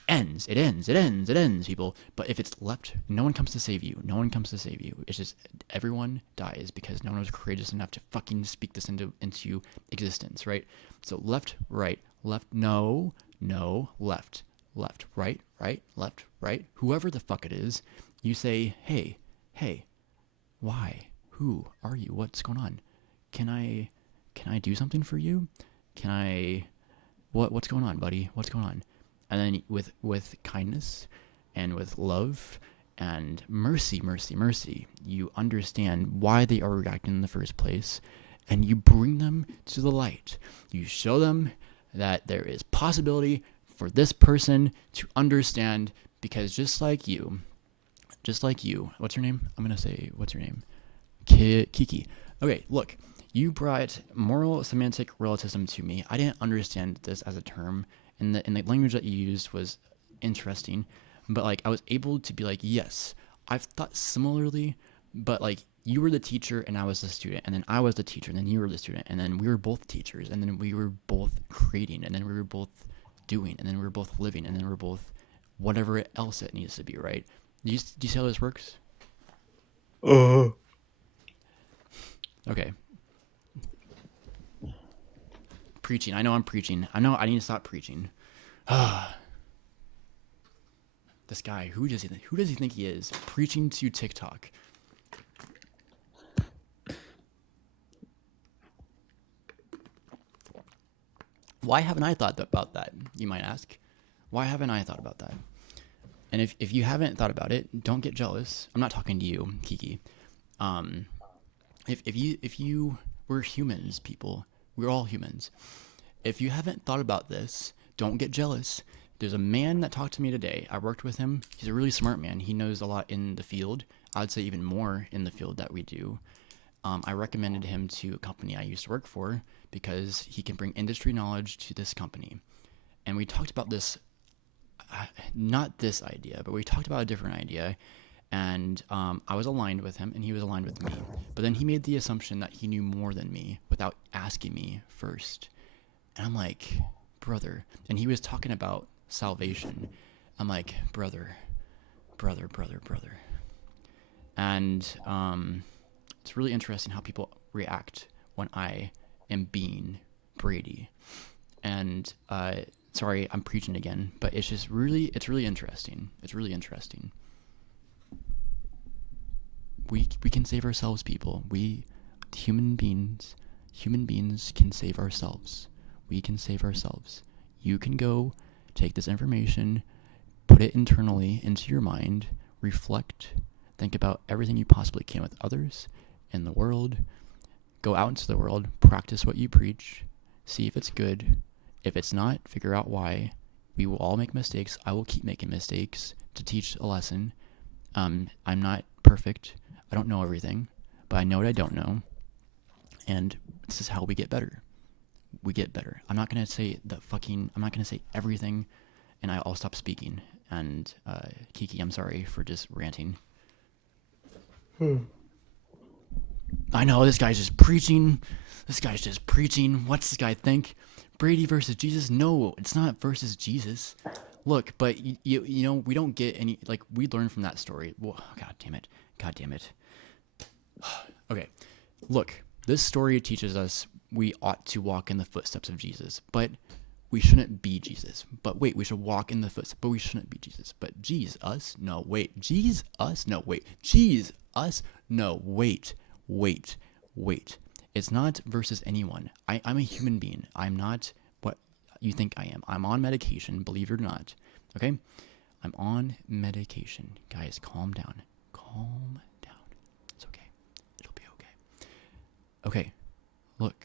it ends, people. But if it's left, no one comes to save you. It's just everyone dies because no one was courageous enough to fucking speak this into existence, right? So left, right, no, left, right, left, right. Whoever the fuck it is, you say, hey, why? Who are you? What's going on? Can I do something for you? What's going on, buddy? What's going on? And then with kindness and with love and mercy, you understand why they are reacting in the first place, and you bring them to the light. You show them that there is possibility for this person to understand, because just like you, what's your name? I'm going to say, what's your name? Kiki. Okay, look, you brought moral semantic relativism to me. I didn't understand this as a term, and the language that you used was interesting, but like I was able to be like, yes, I've thought similarly, but like you were the teacher and I was the student, and then I was the teacher and then you were the student, and then we were both teachers, and then we were both creating, and then we were both doing, and then we were both living, and then we were both whatever else it needs to be, right? Do you see how this works? Okay. Preaching. I know I'm preaching. I know I need to stop preaching. This guy, who does he think he is? Preaching to TikTok. Why haven't I thought about that? You might ask. Why haven't I thought about that? And if you haven't thought about it, don't get jealous. I'm not talking to you, Kiki. Um, if you we're humans, people. We're all humans. If you haven't thought about this, don't get jealous. There's a man that talked to me today. I worked with him. He's a really smart man. He knows a lot in the field. I would say even more in the field that we do. I recommended him to a company I used to work for because he can bring industry knowledge to this company. And we talked about this, not this idea, but we talked about a different idea. And I was aligned with him, and he was aligned with me. But then he made the assumption that he knew more than me without asking me first. And I'm like, brother. And he was talking about salvation. I'm like, brother. And it's really interesting how people react when I am being Brady. And sorry, I'm preaching again, but it's really interesting. It's really interesting. We can save ourselves, people. We human beings can save ourselves. We can save ourselves. You can go take this information, put it internally into your mind, reflect, think about everything you possibly can with others in the world. Go out into the world, practice what you preach, see if it's good. If it's not, figure out why. We will all make mistakes. I will keep making mistakes to teach a lesson. I'm not perfect. I don't know everything, but I know what I don't know. And this is how we get better. We get better. I'm not going to say everything, and I'll stop speaking. And Kiki, I'm sorry for just ranting. I know, this guy's just preaching. What's this guy think? Brady versus Jesus? No, it's not versus Jesus. Look, but you know, we don't get any, like, we learn from that story. Whoa, God damn it. Okay, look, this story teaches us we ought to walk in the footsteps of Jesus, but we shouldn't be Jesus. But wait, we should walk in the footsteps, but we shouldn't be Jesus. But Jesus? No, wait. Jesus? No, wait. Jesus? No, wait. It's not versus anyone. I'm a human being. I'm not what you think I am. I'm on medication, believe it or not. Okay? I'm on medication. Guys, calm down. It's okay. It'll be okay. Okay, look.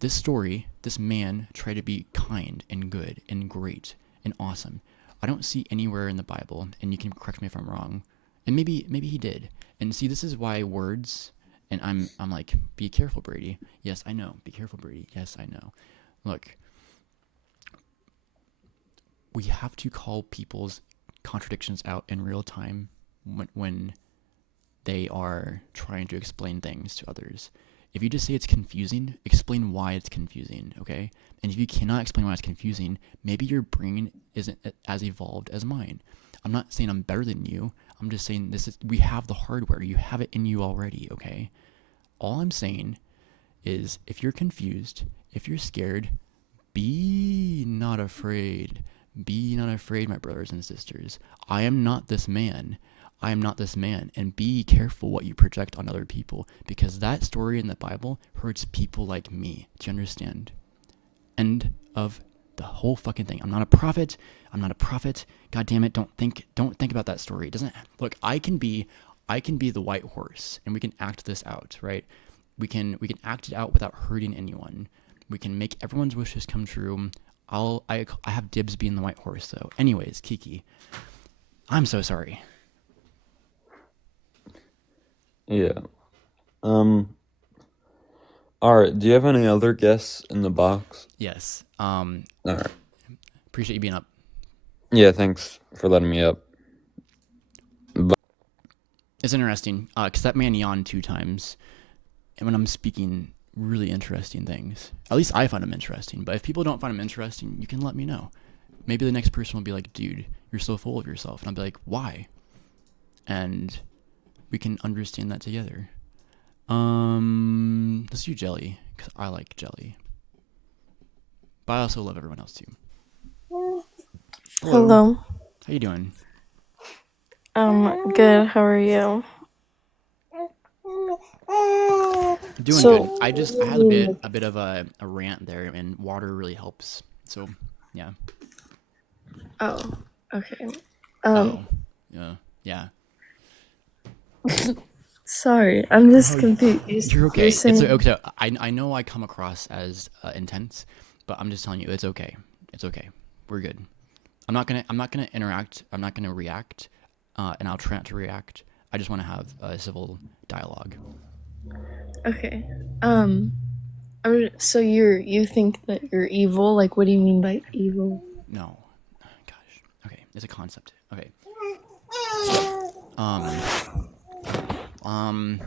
This story, this man tried to be kind and good and great and awesome. I don't see anywhere in the Bible, and you can correct me if I'm wrong, and maybe he did. And see, this is why words, and I'm like, be careful, Brady. Yes, I know. Be careful, Brady. Yes, I know. Look, we have to call people's contradictions out in real time when they are trying to explain things to others. If you just say it's confusing, explain why it's confusing, okay? And if you cannot explain why it's confusing, maybe your brain isn't as evolved as mine. I'm not saying I'm better than you. I'm just saying we have the hardware. You have it in you already, okay? All I'm saying is if you're confused, if you're scared, be not afraid. Be not afraid, my brothers and sisters. I am not this man. And be careful what you project on other people, because that story in the Bible hurts people like me. Do you understand? End of the whole fucking thing. I'm not a prophet. God damn it. Don't think about that story. It doesn't look, I can be the white horse, and we can act this out, right? We can act it out without hurting anyone. We can make everyone's wishes come true. I have dibs being the white horse though. Anyways, Kiki, I'm so sorry. Yeah. All right. Do you have any other guests in the box? Yes. All right. Appreciate you being up. Yeah, thanks for letting me up. It's interesting, because that man yawned 2 times, and when I'm speaking really interesting things, at least I find them interesting, but if people don't find them interesting, you can let me know. Maybe the next person will be like, dude, you're so full of yourself, and I'll be like, why? And we can understand that together. Let's do jelly, because I like jelly. But I also love everyone else too. Hello. How you doing? Good. How are you? Doing So, good. I what do had a you mean, bit like, a bit of a rant there, and water really helps. So, yeah. oh, okay. Oh, yeah, yeah. Sorry, I'm just Oh, confused. you're You're okay. It's saying, okay. I know I come across as intense, but I'm just telling you it's okay. It's okay. We're good. I'm not gonna interact. I'm not gonna react, and I'll try not to react. I just want to have a civil dialogue. okay. So you think that you're evil? Like, what do you mean by evil? No, gosh. Okay, it's a concept. Okay. So, um.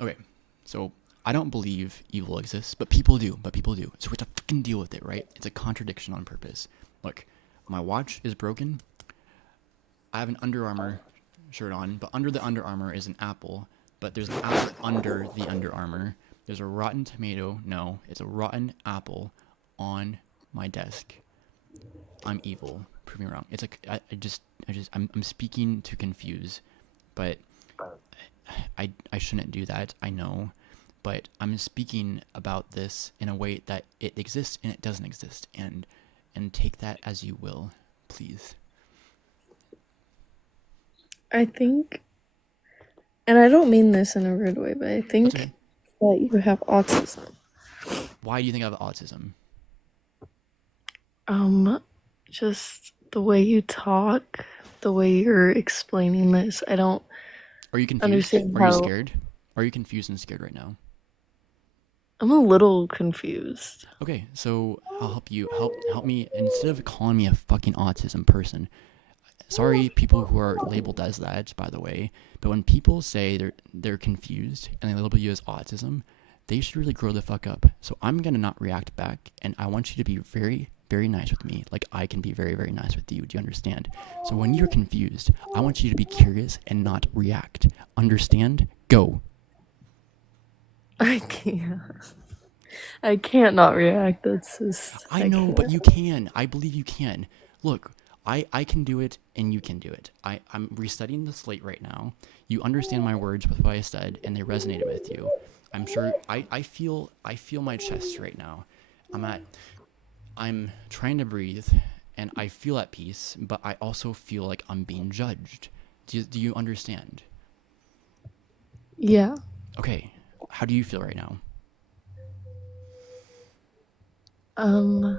Okay. So I don't believe evil exists, but people do. But people do. So we have to fucking deal with it, right? It's a contradiction on purpose. Look, my watch is broken. I have an Under Armour shirt on, but under the Under Armour is an apple. But there's an apple under the Under Armour. There's a rotten tomato. No, it's a rotten apple on my desk. I'm evil. Prove me wrong. It's like I'm speaking to confuse, but I shouldn't do that. I know, but I'm speaking about this in a way that it exists and it doesn't exist, and take that as you will, please. I think, and I don't mean this in a rude way, but I That's think okay. that you have autism. Why do you think I have autism? Just the way you talk, the way you're explaining this, I don't Are you confused? understand Are you how. scared? Are you confused and scared right now? I'm a little confused. Okay, so I'll help you. Help me instead of calling me a fucking autism person. Sorry, people who are labeled as that, by the way. But when people say they're confused and they label you as autism, they should really grow the fuck up. So I'm gonna not react back, and I want you to be very, very nice with me, like I can be very, very nice with you. Do you understand? So when you're confused, I want you to be curious and not react. Understand? Go. I can't. I can't not react. That's just. I I know, but can't. you can. I believe you can. Look, I can do it and you can do it. I'm restudying the slate right now. You understand my words with what I said and they resonated with you. I'm sure I feel my chest right now. I'm trying to breathe and I feel at peace, but I also feel like I'm being judged. Do you understand? Yeah. Okay. How do you feel right now? Um.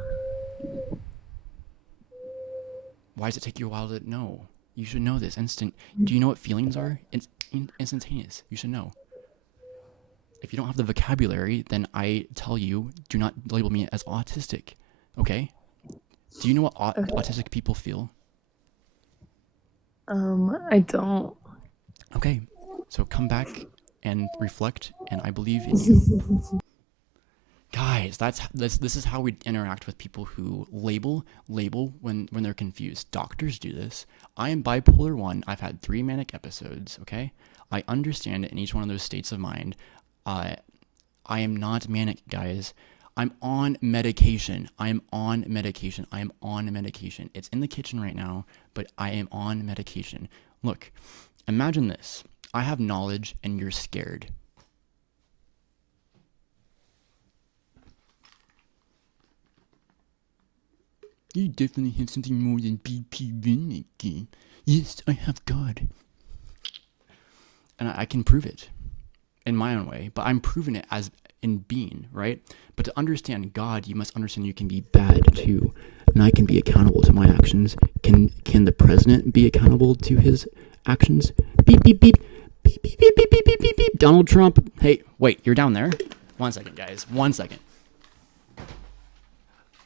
Why does it take you a while to know? You should know this instant. Do you know what feelings are? It's instantaneous. You should know. If you don't have the vocabulary, then I tell you, do not label me as autistic. Okay? Do you know what Okay. autistic people feel? I don't. Okay. So come back and reflect, and I believe in you. Guys, this is how we interact with people who label when they're confused. Doctors do this. I am bipolar 1. I've had 3 manic episodes, okay? I understand in each one of those states of mind. I am not manic, guys. I'm on medication. I am on medication. I am on medication. It's in the kitchen right now, but I am on medication. Look, imagine this. I have knowledge and you're scared. You definitely have something more than BP vinegar. Yes, I have God. And I can prove it in my own way, but I'm proving it as in being, right? But to understand God, you must understand you can be bad too. And I can be accountable to my actions. Can the president be accountable to his actions? Beep, beep, beep. Beep, beep, beep, beep, beep, beep, beep, beep. Donald Trump. Hey, wait, you're down there? 1 second, guys. 1 second.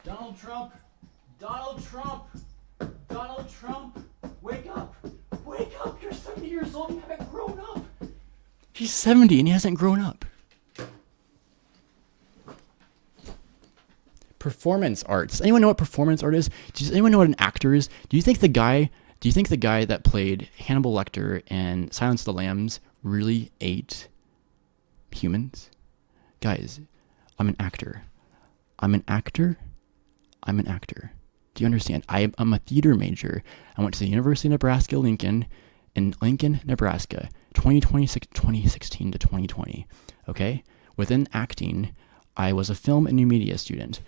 Donald Trump. Donald Trump. Donald Trump. Wake up. Wake up. You're 70 years old and you haven't grown up. He's 70 and he hasn't grown up. Performance art. Does anyone know what performance art is? Does anyone know what an actor is? Do you think the guy that played Hannibal Lecter in Silence of the Lambs really ate humans? Guys, I'm an actor. I'm an actor. I'm an actor. Do you understand? I'm a theater major. I went to the University of Nebraska Lincoln in Lincoln, Nebraska 2016 to 2020. Okay, within acting, I was a film and new media student.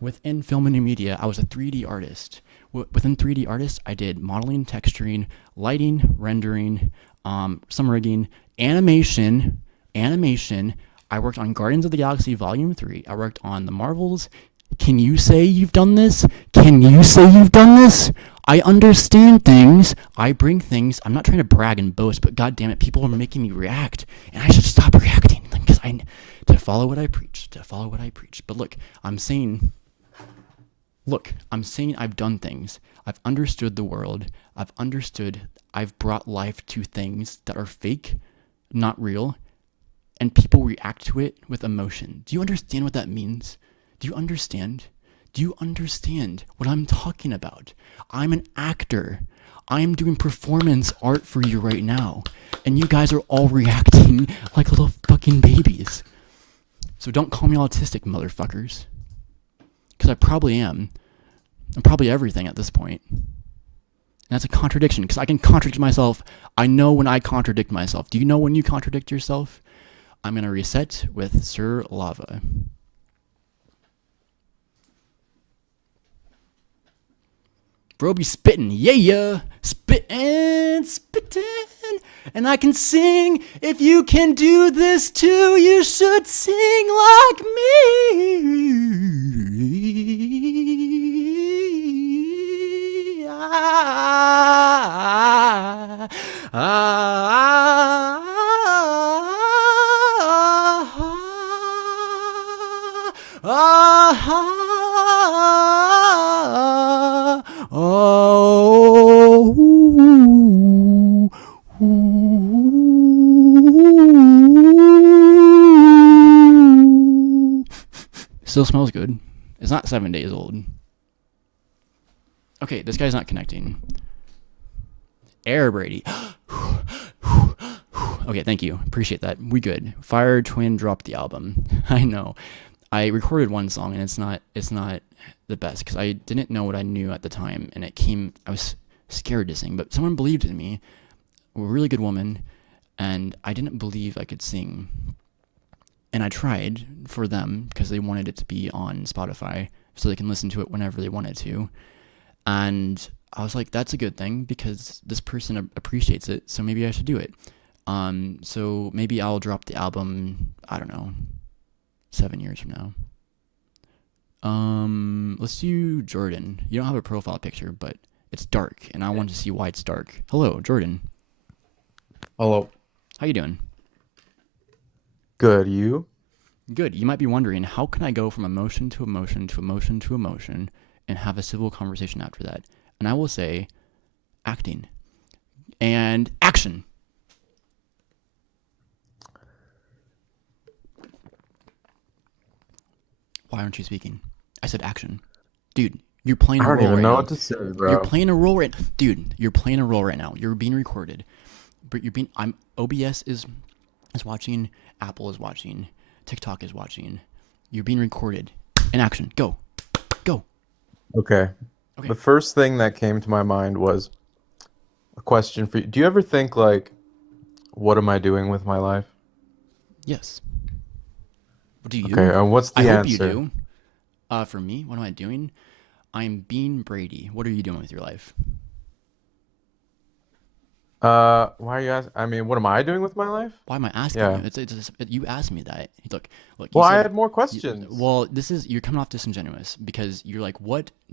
Within film and new media, I was a 3D artist. Within 3D artist, I did modeling, texturing, lighting, rendering, some rigging, animation. I worked on Guardians of the Galaxy Volume 3. I worked on the Marvels. Can you say you've done this? Can you say you've done this? I understand things. I bring things. I'm not trying to brag and boast, but god damn it, people are making me react, and I should stop reacting because to follow what I preach. But look, I'm saying I've done things. I've understood the world. I've brought life to things that are fake, not real, and people react to it with emotion. Do you understand what that means? Do you understand? Do you understand what I'm talking about? I'm an actor. I am doing performance art for you right now, and you guys are all reacting like little fucking babies. So don't call me autistic, motherfuckers. Because I probably am. I'm probably everything at this point. And that's a contradiction, because I can contradict myself. I know when I contradict myself. Do you know when you contradict yourself? I'm going to reset with Sir Lava. Bro be spittin', yeah, spittin', and I can sing. If you can do this too, you should sing like me. Still smells good. It's not 7 days old. Okay, this guy's not connecting. Air Brady. Okay, thank you. Appreciate that. We good. Fire Twin dropped the album. I know. I recorded one song and it's not the best because I didn't know what I knew at the time, and I was scared to sing, but someone believed in me. A really good woman, and I didn't believe I could sing. And I tried for them because they wanted it to be on Spotify so they can listen to it whenever they wanted to. And I was like, that's a good thing because this person appreciates it, so maybe I should do it. So maybe I'll drop the album, I don't know, 7 years from now. Let's do Jordan. You don't have a profile picture, but it's dark, and I want to see why it's dark. Hello, Jordan. Hello. How you doing? Good. You? Good. You might be wondering, how can I go from emotion to emotion to emotion to emotion and have a civil conversation after that? And I will say, acting. And action. Why aren't you speaking? I said action. Dude, you're playing a role right now. I don't even know what to say, bro. You're playing a role right... Dude, you're playing a role right now. You're being recorded. But OBS is watching. Apple is watching. TikTok is watching. You're being recorded. In action. Go. Go. Okay. The first thing that came to my mind was a question for you. Do you ever think, like, what am I doing with my life? Yes. Do you? Okay, and what's the I answer? hope you do. For me, what am I doing? I'm being Brady. What are you doing with your life? Why are you asking? I mean, what am I doing with my life? Why am I asking Yeah. you? You asked me that. Look. You Well, I said- had more questions. You're coming off disingenuous because you're like,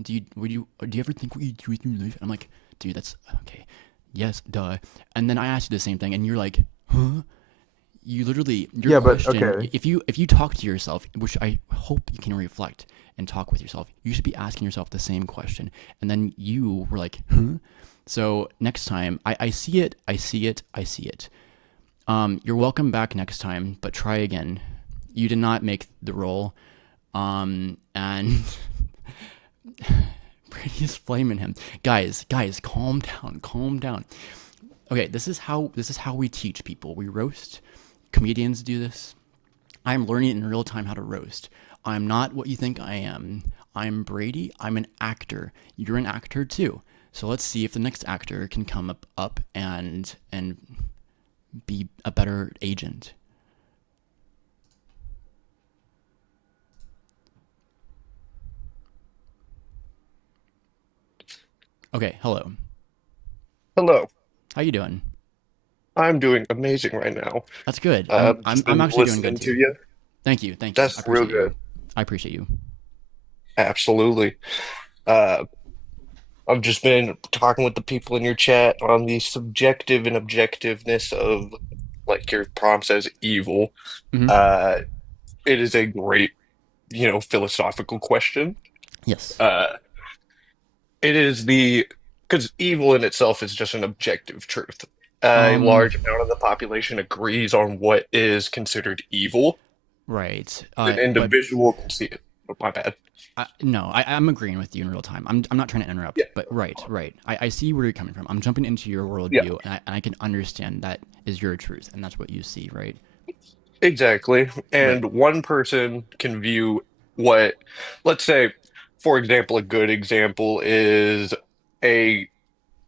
do you ever think what you do with your life? I'm like, dude, that's okay. Yes, duh. And then I asked you the same thing, and you're like, huh? You literally, your question, okay. if you talk to yourself, which I hope you can reflect and talk with yourself, you should be asking yourself the same question. And then you were like, huh? So next time, I see it. You're welcome back next time, but try again. You did not make the role. And Brady's flaming him. Guys, calm down. Okay, this is how we teach people. We roast. Comedians do this. I'm learning in real time how to roast. I'm not what you think I am. I'm Brady. I'm an actor. You're an actor too. So let's see if the next actor can come up and be a better agent. Okay, hello. Hello. How you doing? I'm doing amazing right now. That's good. I'm I'm Just I'm been actually doing good listening to too. you. Thank you. Thank you. I That's real appreciate you. good. I appreciate you. Absolutely. Uh, I've just been talking with the people in your chat on the subjective and objectiveness of like your prompt says evil. Hmm. Uh, it is a great, philosophical question. Yes. Uh, it is because evil in itself is just an objective truth. A Um. large amount of the population agrees on what is considered evil. Right. An But individual can see it. Oh, my bad. no, I'm agreeing with you in real time. I'm not trying to interrupt, Yeah, but right. I see where you're coming from. I'm jumping into your yeah, worldview, and I can understand that is your truth, and that's what you see, right? exactly. Right. And one person can view what, let's say, for example, a good example is a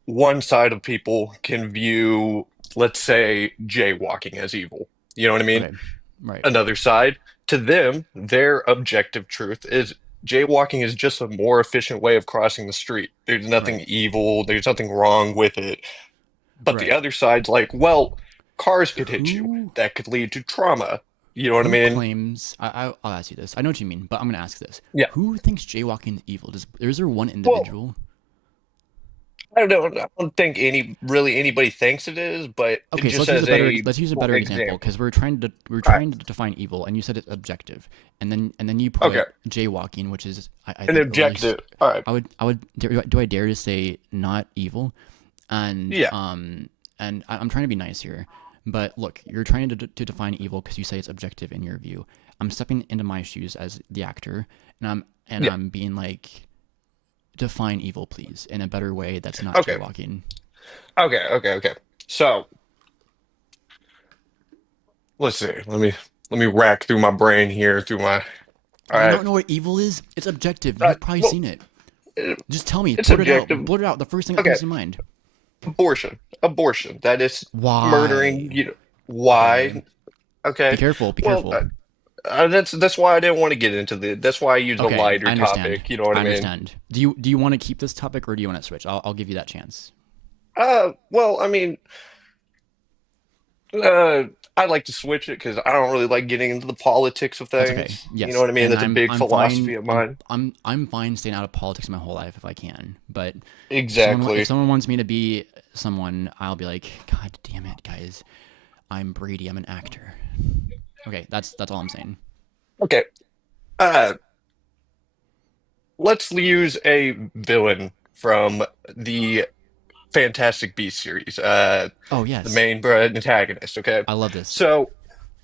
one side of people can view, let's say, jaywalking as evil. You know what I mean? Okay. Right. Another side, to them, their objective truth is jaywalking is just a more efficient way of crossing the street. There's nothing Right. evil, there's nothing wrong with it. But the Right. other side's like, well, cars could hit you. Who That could lead to trauma. You know what I who mean? claims? I'll ask you this. I know what you mean, but I'm gonna ask this: Yeah. Who thinks jaywalking is evil? Is there one Well, individual? I don't know. I don't think anybody thinks it is, but Okay, so just as a let's use a for better example example. because we're All right. trying to define evil, and you said it's objective, and then you Okay. put jaywalking, which is I An think a really objective. All right. I would do I dare to say not evil, and Yeah. I'm trying to be nice here, but look, you're trying to define evil because you say it's objective in your view. I'm stepping into my shoes as the actor, and Yeah. I'm being like, define evil, please, in a better way that's not Okay. jaywalking. Okay. So let's see. Let me rack through my brain here through my. All Do you right. not know what evil is? It's objective. All right. You've probably Well, seen it. uh, Just tell me. it's Blurt it out. objective. Blurt it out. The first thing that Okay. comes to mind. Abortion. Abortion. That is murdering. Why? Okay. Why? Be Okay. careful. Be Well, careful. that's why I didn't want to get into that's why I used a Okay, lighter I understand. topic. You know what I I mean? understand. Do you want to keep this topic or do you want to switch? I'll give you that chance. Well, I mean, uh, I like to switch it because I don't really like getting into the politics of That's okay. things. You know Yes, what I mean? and That's a big I'm philosophy fine. of I'm mine. I'm I'm fine staying out of politics my whole life if I can. But if Exactly. someone wants me to be someone, I'll be like, God damn it, guys. I'm Brady. I'm an actor. Okay, that's all I'm saying. Okay. Uh, let's use a villain from the Fantastic Beasts series. Oh The yes, main antagonist. Okay. I love this. So,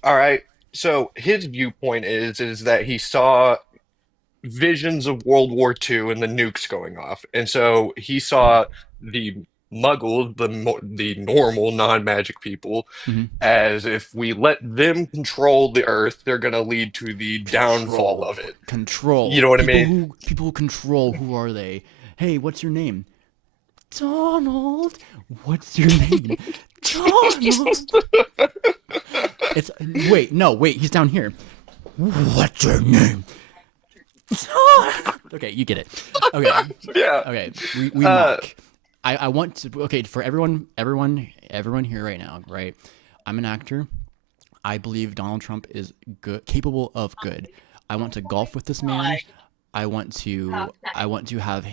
all right. So his viewpoint is that he saw visions of World War II and the nukes going off. And so he saw the muggles, the normal non-magic people, Hmm. as if we let them control the earth, they're going to lead to the downfall Control, of it. You control. know what I People mean? who control. Who are they? Hey, what's your name? Donald. What's your name? Donald. It's wait, no, wait. He's down here. What's your name? Donald. Okay, you get it. Okay, Yeah. okay. We Uh, mock. I want to. Okay, for everyone here right now. Right. I'm an actor. I believe Donald Trump is good, capable of good. I want to golf with this man. I want to have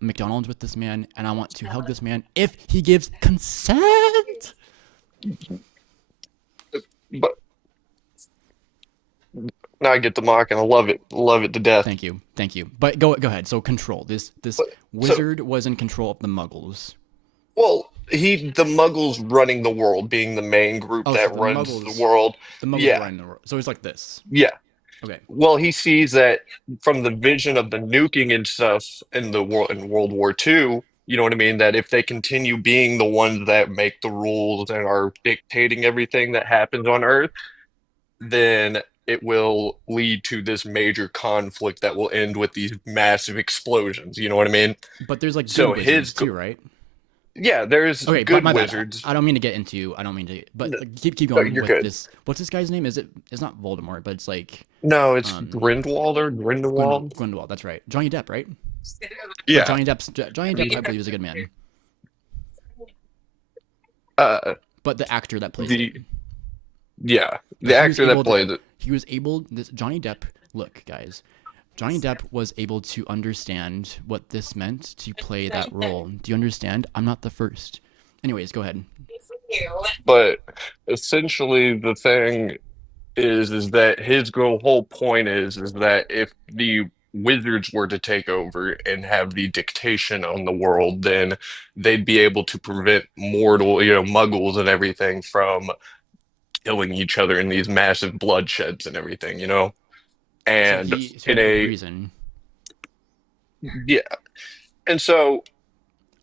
McDonald's with this man, and I want to hug this man if he gives consent. but now I get the mock and I love it to death. Thank you. But go ahead. So control this But so wizard was in control of the Muggles. well, the Muggles running the world, being the main group Oh, so that the runs the Muggles, world. the Muggles are Yeah, running the world. So it's like this. yeah. Okay. Well, he sees that from the vision of the nuking and stuff in World War II, you know what I mean? That if they continue being the ones that make the rules and are dictating everything that happens on Earth, then it will lead to this major conflict that will end with these massive explosions. You know what I mean? But there's like good So wizards too, right? Yeah, there's Okay, but good my bad. wizards. I don't mean to get into. I don't mean to. But No, like, keep no, going you're with good. this. What's this guy's name? Is it? It's not Voldemort, but it's like No, it's um Grindwald or Grindelwald. Grindelwald. That's right. Johnny Depp, right? But Yeah. Johnny Depp, I believe, is a good man. Uh, But the actor that plays it, the yeah, the but he was actor that able to. played it. He was able. This Johnny Depp. Look, guys. Johnny Depp was able to understand what this meant to play that role. Do you understand? I'm not the first. Anyways, go ahead. But essentially, the thing is that his whole point is that if the wizards were to take over and have the dictation on the world, then they'd be able to prevent mortal, muggles and everything from killing each other in these massive bloodsheds and everything. And So in he a reason yeah, and so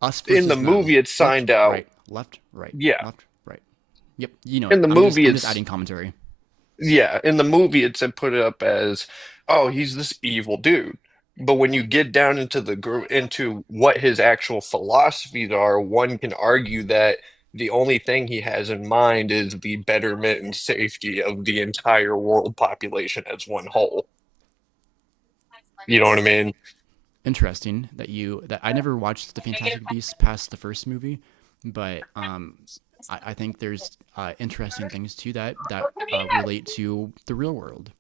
us in the versus them. movie it's Left, signed out. right, left, right, Yeah, left, right. Yep, you know it. in the I'm just movie I'm just it's adding commentary. Yeah, in the movie it's put it up as, oh, he's this evil dude. But when you get down into into what his actual philosophies are, one can argue that the only thing he has in mind is the betterment and safety of the entire world population as one whole. You know what I mean? Interesting that I never watched the Fantastic Beasts past the first movie, but I think there's interesting things to that relate to the real world.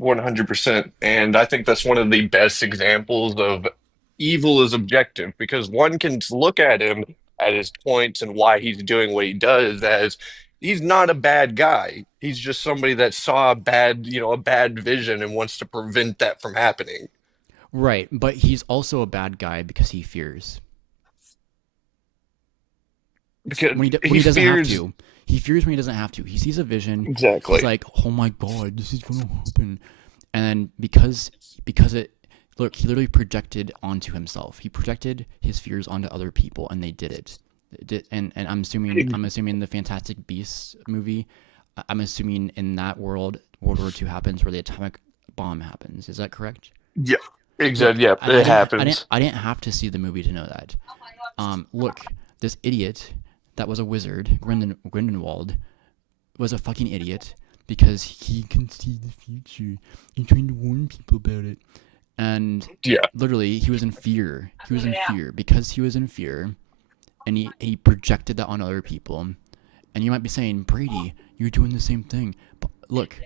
100%. And I think that's one of the best examples of evil is objective because one can look at him at his points and why he's doing what he does as he's not a bad guy. He's just somebody that saw a bad vision and wants to prevent that from happening. Right, but he's also a bad guy because he fears. Because When he he doesn't have fears to. He fears when he doesn't have to. He sees a vision. He's exactly. like, "Oh my god, this is gonna happen," and then because it look, he literally projected onto himself. He projected his fears onto other people, and they did it. And I'm assuming the Fantastic Beasts movie. I'm assuming in that world, World War II happens where the atomic bomb happens. Is that correct? Yeah, Look, exactly. Yeah, and it happens. I didn't have to see the movie to know that. Look, this idiot that was a wizard, Grindelwald, was a fucking idiot because he can see the future. He's trying to warn people about it. And Yeah, literally, he was in fear. He was in fear because he was in fear, and he projected that on other people. And you might be saying, Brady, you're doing the same thing. But look,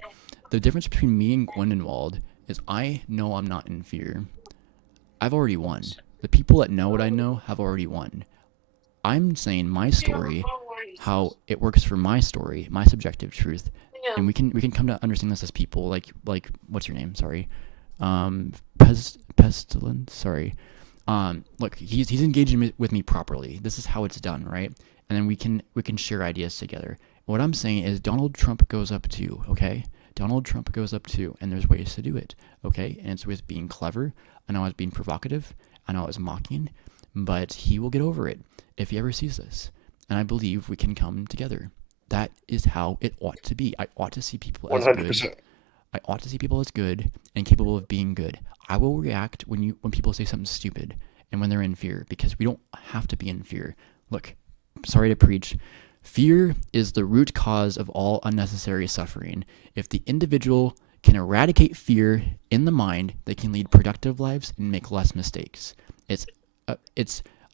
the difference between me and Grindelwald is I know I'm not in fear. I've already won. The people that know what I know have already won. I'm saying my story, how it works for my story, my subjective truth, and we can come to understand this as people. Like what's your name? Sorry, pestilence. Sorry. Look, he's engaging with me properly. This is how it's done, right? And then we can share ideas together. What I'm saying is Donald Trump goes up too. Okay, Donald Trump goes up too, and there's ways to do it. Okay, and it's with being clever. I know I was being provocative. I know I was mocking, but he will get over it if he ever sees this. And I believe we can come together. That is how it ought to be. I ought to see people as good. 100%. I ought to see people as good and capable of being good. I will react when people say something stupid and when they're in fear because we don't have to be in fear. Look, sorry to preach. Fear is the root cause of all unnecessary suffering. If the individual can eradicate fear in the mind, they can lead productive lives and make less mistakes. It's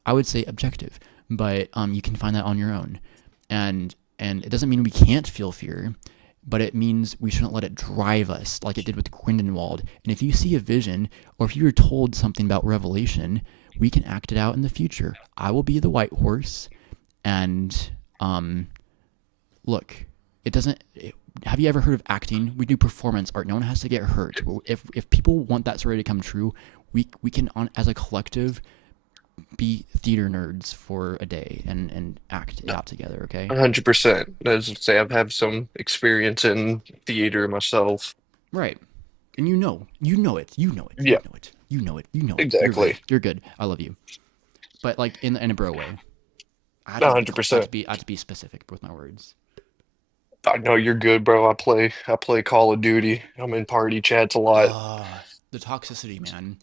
I would say objective, but you can find that on your own, and it doesn't mean we can't feel fear, but it means we shouldn't let it drive us like it did with Grindelwald. And if you see a vision, or if you were told something about Revelation, we can act it out in the future. I will be the white horse, and look, it doesn't. Have you ever heard of acting? We do performance art. No one has to get hurt. If people want that story to come true, we can as a collective be theater nerds for a day and act it out together. Okay. 100%. As I say, I've had some experience in theater myself. Right. And Yeah, you know it. You're good. exactly. You're good. I love you. But like in a bro way. A hundred percent. I have to be specific with my words. I know you're good, bro. I play Call of Duty. I'm in party chats a lot. The toxicity, man.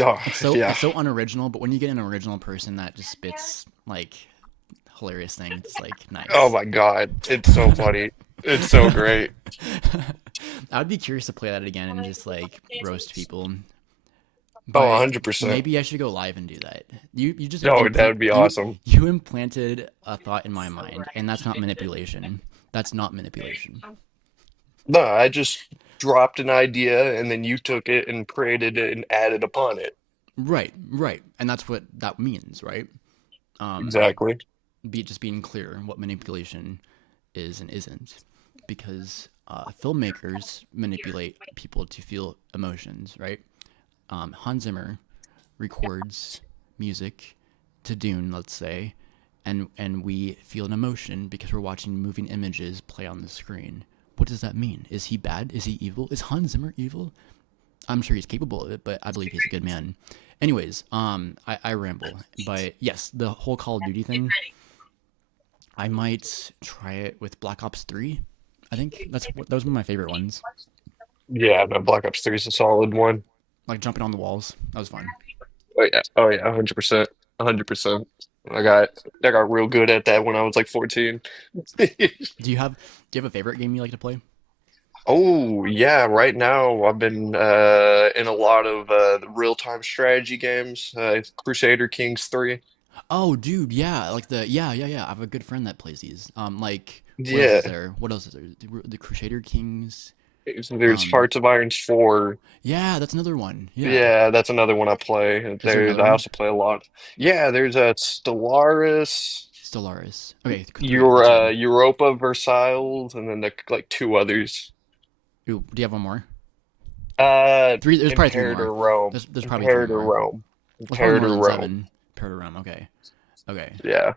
Oh, It's yeah. so unoriginal, but when you get an original person that just spits like hilarious things, it's like Oh nice. my God. It's so funny. It's so great. I would be curious to play that again and just like roast people. Oh, But 100%. maybe I should go live and do that. You just No, that would be awesome. you implanted a thought in my mind, and that's not manipulation. That's not manipulation. No, I just dropped an idea and then you took it and created it and added upon it. Right, right, and that's what that means, right? Um, Exactly. be just being clear what manipulation is and isn't, because filmmakers manipulate people to feel emotions, right? Hans Zimmer records music to Dune, let's say, and we feel an emotion because we're watching moving images play on the screen. What does that mean? Is he bad? Is he evil? Is Hans Zimmer evil? I'm sure he's capable of it, but I believe he's a good man. Anyways, I ramble, but yes, the whole Call of Duty thing. I might try it with Black Ops 3. I think that was one of my favorite ones. Yeah, no, Black Ops 3 is a solid one. Like jumping on the walls. That was fun. Oh yeah. Oh yeah, 100%. 100%. I got I got real good at that when I was like 14. Do you have a favorite game you like to play? Oh yeah, right now I've been in a lot of real-time strategy games. Crusader Kings 3. Oh, dude, yeah, like yeah. I have a good friend that plays these. Like what else is Yeah. there? What else is there? The Crusader Kings. There's Um, Hearts of Irons 4. yeah, that's another one. Yeah. Yeah, that's another one I play. Is there There's another I one? also play a lot. Yeah, there's Stellaris, Stellaris. Okay, three. That's good. Europa Versailles, and then like two others. Ooh, do you have one more? Three. There's probably three more. Imperator Rome. There's probably three Imperator more. Rome. There's probably more Imperator than Rome. seven. Pair to Rome. Okay. Okay. Yeah.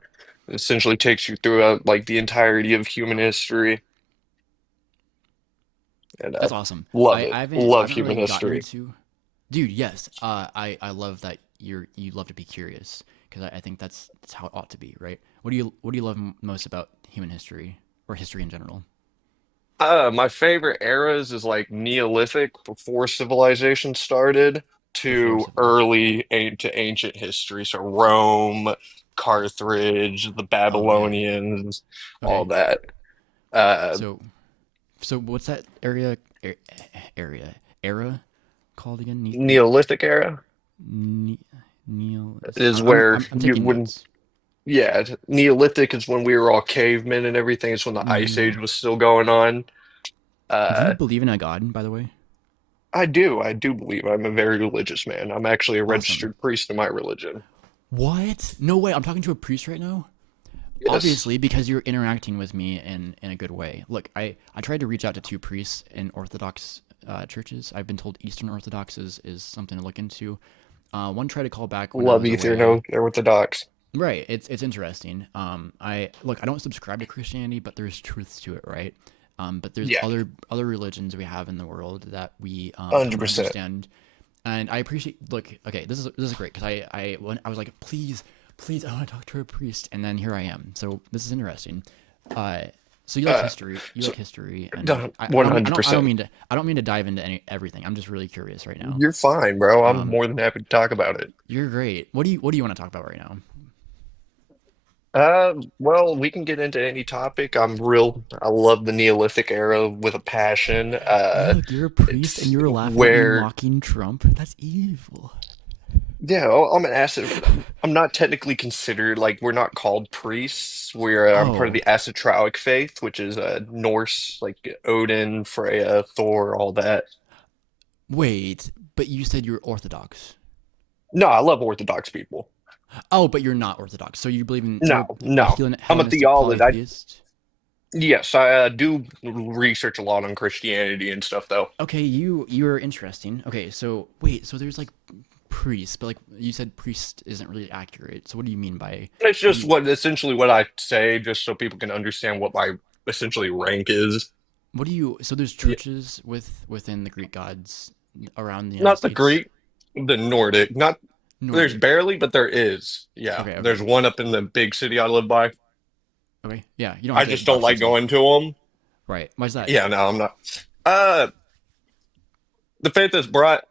It essentially takes you throughout like the entirety of human history. And That's awesome. love it. I Love haven't really human gotten history. into. Dude, yes. I love that you love to be curious because I think that's how it ought to be, right? What do you love most about human history or history in general? My favorite eras is like Neolithic before civilization started Before to civil. to ancient history. So Rome, Carthage, the Oh yeah. Babylonians, all Okay. that. Uh, So what's that area era called again? Neolithic era Ne- Neil. is where I'm you taking when notes. yeah, Neolithic is when we were all cavemen and everything. It's when the Ice Hmm. Age was still going on. Do you Uh, believe in a god, by the way? I do believe I'm a very religious man. I'm actually a Awesome. registered priest in my religion. What? No way. I'm talking to a priest right now. Yes, Obviously, because you're interacting with me in a good way. Look, I tried to reach out to two priests in Orthodox churches. I've been told Eastern Orthodox is something to look into. One tried to call back when I love was Ether, away. no Orthodox. Right. It's interesting. I look. I don't subscribe to Christianity, but there's truths to it, right? But there's Yeah, other religions we have in the world that we come to 100%. understand, and I appreciate. Look, okay, this is great because when I was like, please, I want to talk to a priest, and then here I am. So this is interesting. Uh, so Uh, you so like history, and I don't 100%. mean to dive into everything. I'm just really curious right now. You're fine, bro. I'm Um, more than happy to talk about it. you're great. What do you want to talk about right now? Well, we can get into any topic. I love the Neolithic era with a passion. Look, you're a priest and It's you were laughing at me where, mocking Trump. That's evil. yeah, I'm an acid. I'm not technically considered like we're not called priests. I'm part of Oh, the Asatrowic faith, which is Norse, like Odin, Freya, Thor, all that. wait, but you said you're Orthodox. No, I love Orthodox people. Oh, but you're not Orthodox. So you believe in you're No, a no. I'm a Hellenistic theologist. polytheist. Yes, I do research a lot on Christianity and stuff, though. Okay, you're interesting. Okay, so wait, so there's like priests, but like you said, priest isn't really accurate. So what do you mean by It's what do just you what essentially what I say, just so people can understand what my essentially rank is. So there's Yeah. churches within the Greek gods around the United Not the States? Greek, the Nordic. Not there's Nordic. barely, but there is. Yeah, Okay, there's okay, one up in the big city I live by. okay. Yeah, you don't I have to just don't dox like yourself. going to them. Right. Why's that? Yeah, no, I'm not. Uh, the faith is brought.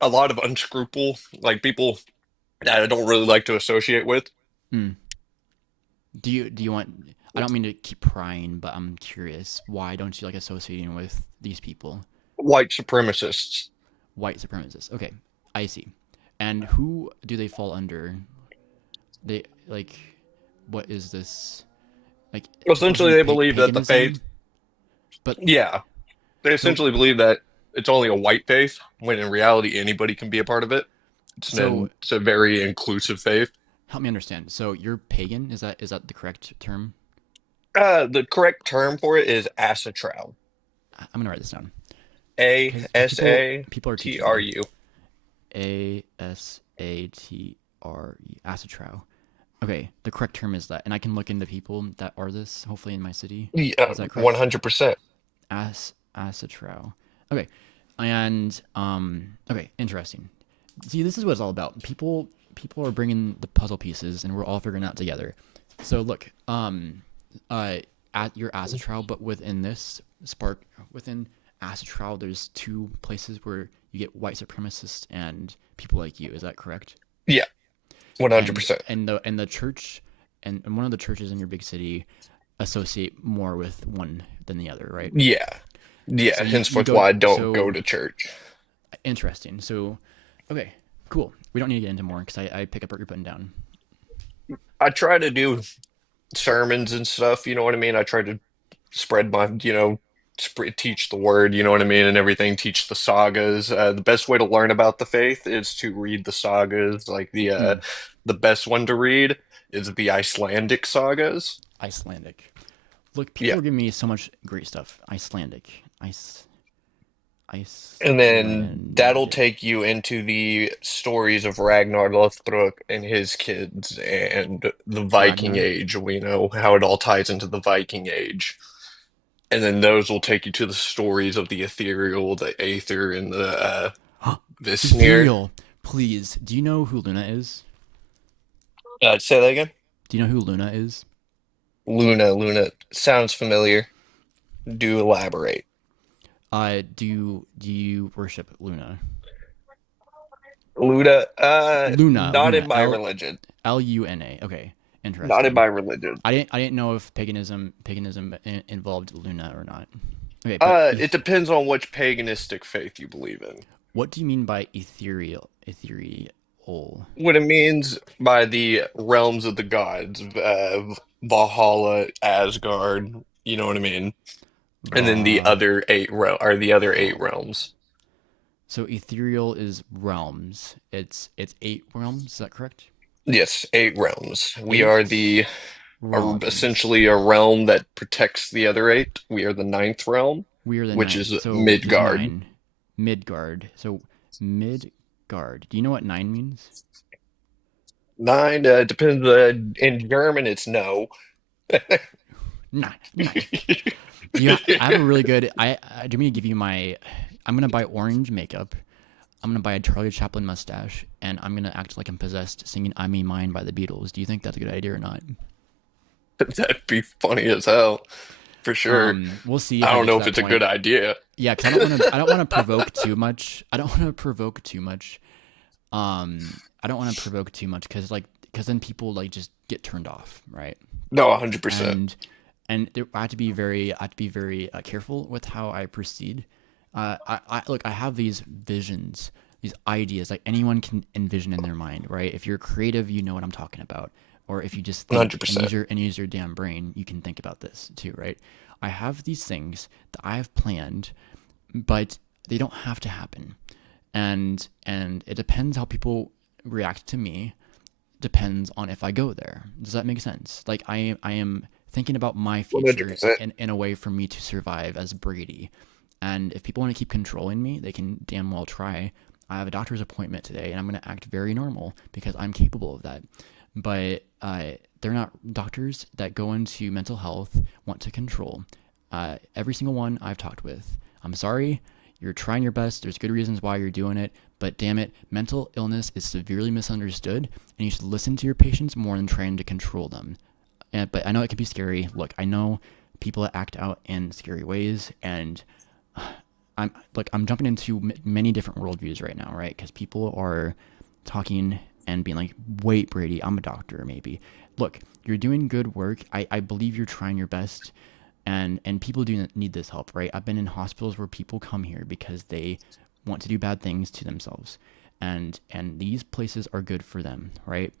a lot of unscruple, like people that I don't really like to associate with. Hmm. Do you want? I don't mean to keep prying, but I'm curious. Why don't you like associating with these people? White supremacists. White supremacists. Okay, I see. And who do they fall under? They like, what is this? Like, supposed to Essentially, be they believe that the faith, paganism, but yeah, they so essentially believe that it's only a white faith, when in reality anybody can be a part of it. so It's a very inclusive faith. help me understand. So you're pagan? Is that the correct term? The correct term for it is asatru. I'm gonna write this down A because S A people are T teaching R me. U. ASATRE, Asatru. Okay, the correct term is that, and I can look into people that are this. Hopefully, in my city, Yeah, is that correct? 100%. Asatru. Okay, and okay, interesting. See, this is what it's all about. People are bringing the puzzle pieces, and we're all figuring it out together. So look, at your acid trial, but within this spark, within acid trial, there's two places where you get white supremacists and people like you. Is that correct? Yeah, And 100%. and the church and one of the churches in your big city associate more with one than the other, right? Yeah. So Yeah, you henceforth go why I don't go so to church. interesting. So okay, cool. We don't need to get into more because I pick up what you're putting down. I try to do sermons and stuff, you know what I mean? I try to spread my, teach the word, you know what I mean, and everything, teach the sagas. The best way to learn about the faith is to read the sagas. Like Hmm. the best one to read is the Icelandic sagas. Icelandic. Look, people Yeah. are giving me so much great stuff. Icelandic. And then that'll Icelandic. take you into the stories of Ragnar Lothbrok and his kids and the Viking Ragnar. Age. We know how it all ties into the Viking Age. And then those will take you to the stories of the ethereal, the aether, and the Visnir. Ethereal. Please. Do you know who Luna is? Say that again. Do you know who Luna is? Luna sounds familiar. Do elaborate. Do you worship Luna? Luna, Luna. not in Luna. my religion. Luna. Okay. Not in Interesting. my religion. I didn't know if paganism involved Luna or not. Okay, but It depends on which paganistic faith you believe in. what do you mean by ethereal? Ethereal. What it means by the realms of the gods, Valhalla, Asgard, you know what I mean? And then the Va. other eight are the other eight realms. So ethereal is realms. It's eight realms. Is that correct? Yes, eight realms. We are Eight realms. essentially a realm that protects the other eight. We are the ninth realm, We are the which is ninth. So there's Midgard. nine. Midgard. So Midgard. Do you know what nine means? Nine, depends, in German it's no. Nine. Nine. I have a really good. I do mean to give you my. I'm gonna buy orange makeup. I'm gonna buy a Charlie Chaplin mustache, and I'm gonna act like I'm possessed, singing "I May Mine" by the Beatles. Do you think that's a good idea or not? That'd be funny as hell, for sure. We'll see if I I don't get know to if that it's a good point. idea. Yeah, because I don't want to. I don't want to provoke too much. I don't want to provoke too much. I don't want to provoke too much because then people like just get turned off, right? No, 100%. And I have to be very careful with how I proceed. I look. I have these visions, these ideas, like anyone can envision in their mind, right? If you're creative, you know what I'm talking about. Or if you just think and 100%. use your damn brain, you can think about this too, right? I have these things that I have planned, but they don't have to happen, and it depends how people react to me. Depends on if I go there. Does that make sense? Like I am thinking about my future 100%. in a way for me to survive as Brady. And if people want to keep controlling me, they can damn well try. I have a doctor's appointment today, and I'm going to act very normal because I'm capable of that. But they're not doctors that go into mental health, want to control. Every single one I've talked with, I'm sorry, you're trying your best. There's good reasons why you're doing it. But damn it, mental illness is severely misunderstood, and you should listen to your patients more than trying to control them. But I know it can be scary. Look, I know people that act out in scary ways, and I'm jumping into many different worldviews right now, right? Because people are talking and being like, "Wait, Brady, I'm a doctor, maybe." Look, you're doing good work. I believe you're trying your best, and people do need this help, right? I've been in hospitals where people come here because they want to do bad things to themselves, and these places are good for them, right?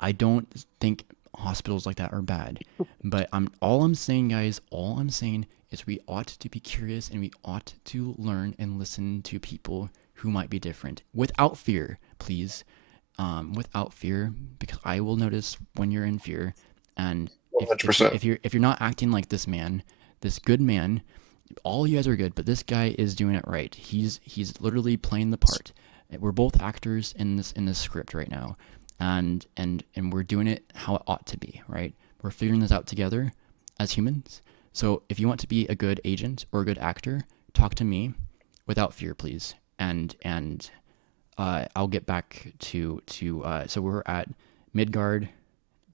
I don't think hospitals like that are bad, but I'm saying, guys, all I'm saying is we ought to be curious and we ought to learn and listen to people who might be different without fear, please, without fear, because I will notice when you're in fear, and100%. if you're not acting like this man, this good man, all you guys are good, but this guy is doing it right. He's literally playing the part. We're both actors in this script right now, and we're doing it how it ought to be, right? We're figuring this out together as humans. So if you want to be a good agent or a good actor, talk to me without fear, please. And I'll get back to so we're at Midgard.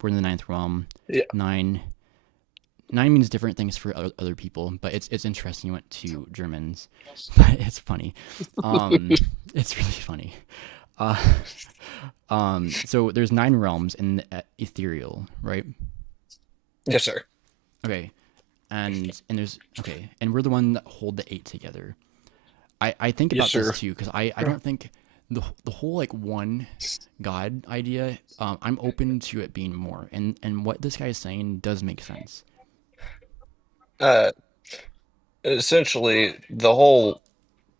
We're in the ninth realm. Yeah. Nine means different things for other people, but it's interesting. You went to Germans, but it's funny. It's really funny. Uh, so there's 9 realms in the ethereal, right? Yes, sir. Okay, and there's okay, and we're the one that hold the 8 together. I think Yes, about this sir. too because I don't think the whole like one God idea. I'm open to it being more, and what this guy is saying does make sense. Uh, Essentially, the whole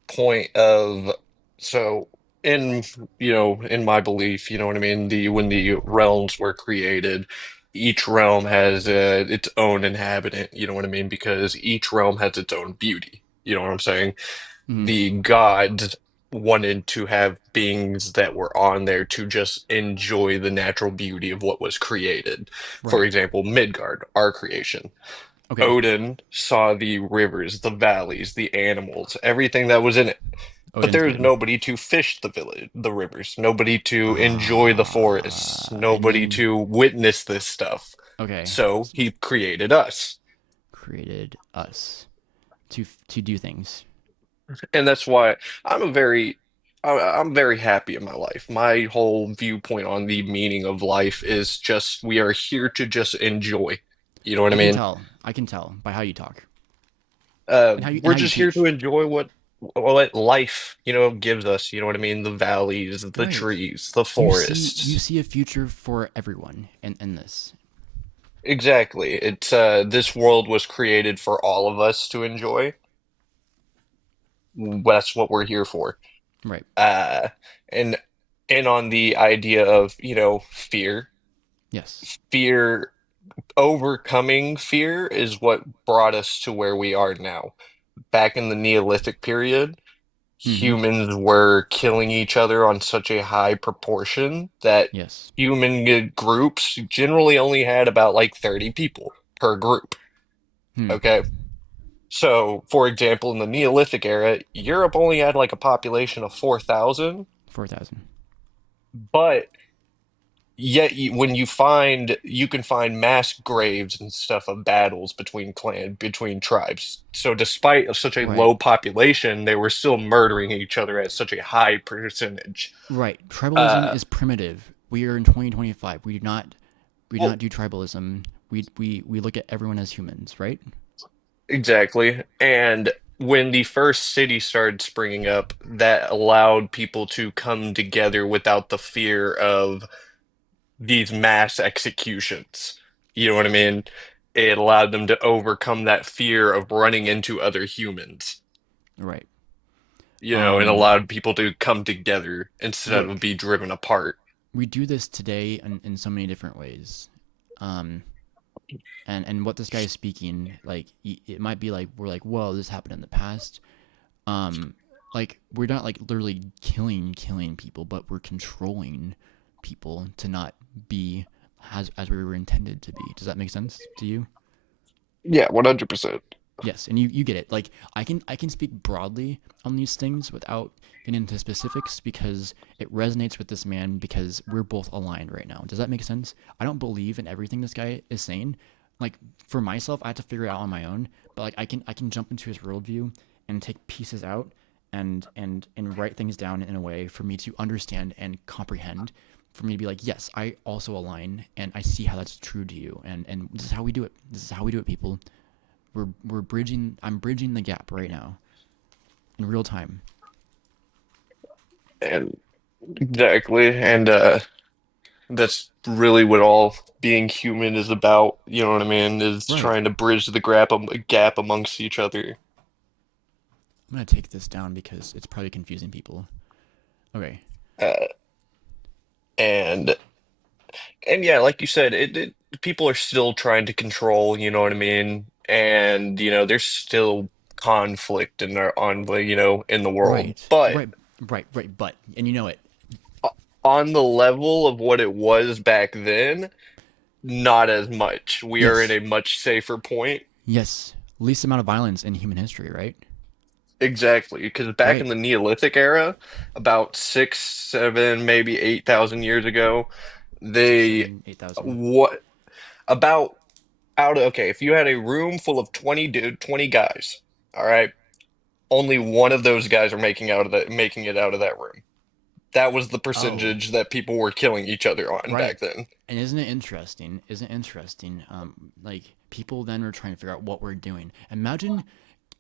point of so in in my belief, you know what I mean, the when the realms were created, each realm has its own inhabitant, you know what I mean, because each realm has its own beauty, you know what I'm saying. Hmm. The gods wanted to have beings that were on there to just enjoy the natural beauty of what was created. For Right. example, Midgard, our creation. Okay. Odin saw the rivers, the valleys, the animals, everything that was in it. But Odin's there is good. nobody to fish the village, the rivers, nobody to enjoy the forests, And nobody then to witness this stuff. okay, So he created us. created us to do things. And that's why I'm a very I'm very happy in my life. My whole viewpoint on the meaning of life is just we are here to just enjoy. You know what I I can mean? tell. I can tell by how you talk and We're how you just here to teach. enjoy what life, gives us. You know what I mean? The valleys, the Right. trees, the You forests. see a future for everyone in this. Exactly. It's this world was created for all of us to enjoy. That's what we're here for. Right. Uh, and on the idea of, fear. Yes. Fear, overcoming fear is what brought us to where we are now. Back in the Neolithic period, Mm-hmm. humans were killing each other on such a high proportion that Yes. human groups generally only had about like 30 people per group. Hmm. Okay. So, for example, in the Neolithic era, Europe only had like a population of 4,000, 4,000. but yet when you can find mass graves and stuff of battles between tribes. So despite of such a Right. low population, they were still murdering each other at such a high percentage. Right. Tribalism Uh, is primitive. We are in 2025. We do not well, do tribalism. We look at everyone as humans, right? exactly. And when the first city started springing up, that allowed people to come together without the fear of these mass executions. You know what I mean? It allowed them to overcome that fear of running into other humans, Right. and Um allowed people to come together instead of look, be driven apart. we do this today in so many different ways. Um and what this guy is speaking, like it might be like we're like, whoa, this happened in the past. Um like we're not like literally killing people, but we're controlling people to not be as we were intended to be. Does that make sense to you? Yeah, 100%. Yes, and you get it. Like I can speak broadly on these things without getting into specifics because it resonates with this man because we're both aligned right now. Does that make sense? I don't believe in everything this guy is saying. Like for myself, I have to figure it out on my own. But like I can jump into his worldview and take pieces out and write things down in a way for me to understand and comprehend, for me to be like, yes, I also align and I see how that's true to you, and this is how we do it. This is how we do it, people. We're bridging. I'm bridging the gap right now in real time. And exactly, and that's really what all being human is about. You know what I mean? Is Right. trying to bridge the gap amongst each other. I'm gonna take this down because it's probably confusing people. Okay. Uh, and and yeah, like you said, people are still trying to control. You know what I mean? And there's still conflict in our on the in the world, Right. but Right. Right. Right. But and you know it. on the level of what it was back then, not as much. We are in Yes. a much safer point. Yes. Least amount of violence in human history. Right. Exactly, because back in Right. the Neolithic era, about 6, 7, maybe 8,000 years ago, Six, they 7, 8,000. what about out of okay, if you had a room full of 20 guys, all right, only one of those guys are making it out of that room. That was the Oh. percentage that people were killing each other on Right. back then. And isn't it interesting? Isn't it interesting? Like people then were trying to figure out what we're doing. Imagine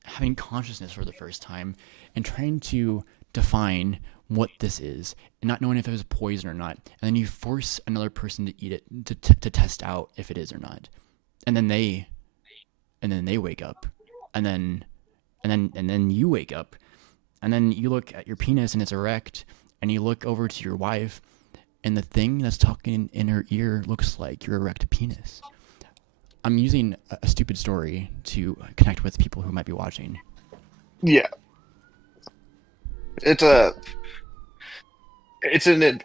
having consciousness for the first time and trying to define what this is and not knowing if it was poison or not. And then you force another person to eat it to test out if it is or not. And then they wake up. And then you wake up. And then you look at your penis and it's erect, and you look over to your wife and the thing that's talking in her ear looks like your erect penis. I'm using a stupid story to connect with people who might be watching. Yeah, it's a it's an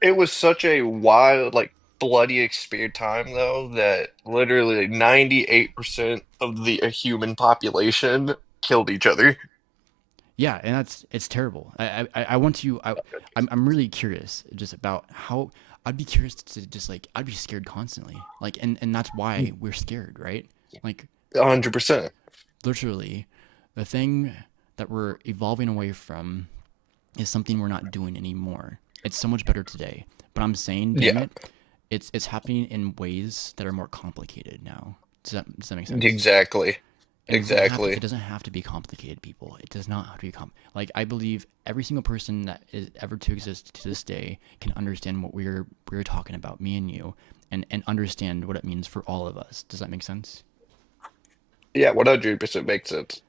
it was such a wild, like bloody experience time though that literally like, 98% of the human population killed each other. Yeah, and it's terrible. I want to. I'm really curious just about how. I'd be curious to just like I'd be scared constantly. Like and that's why we're scared, right? Like 100%. literally, the thing that we're evolving away from is something we're not doing anymore. It's so much better today. But I'm saying, damn Yeah, it, it's happening in ways that are more complicated now. Does that make sense? exactly. And it Exactly. doesn't have to be complicated, people. It does not have to be like I believe every single person that is ever to exist to this day can understand what we're talking about, me and you, and understand what it means for all of us. Does that make sense? Yeah, 100% makes sense.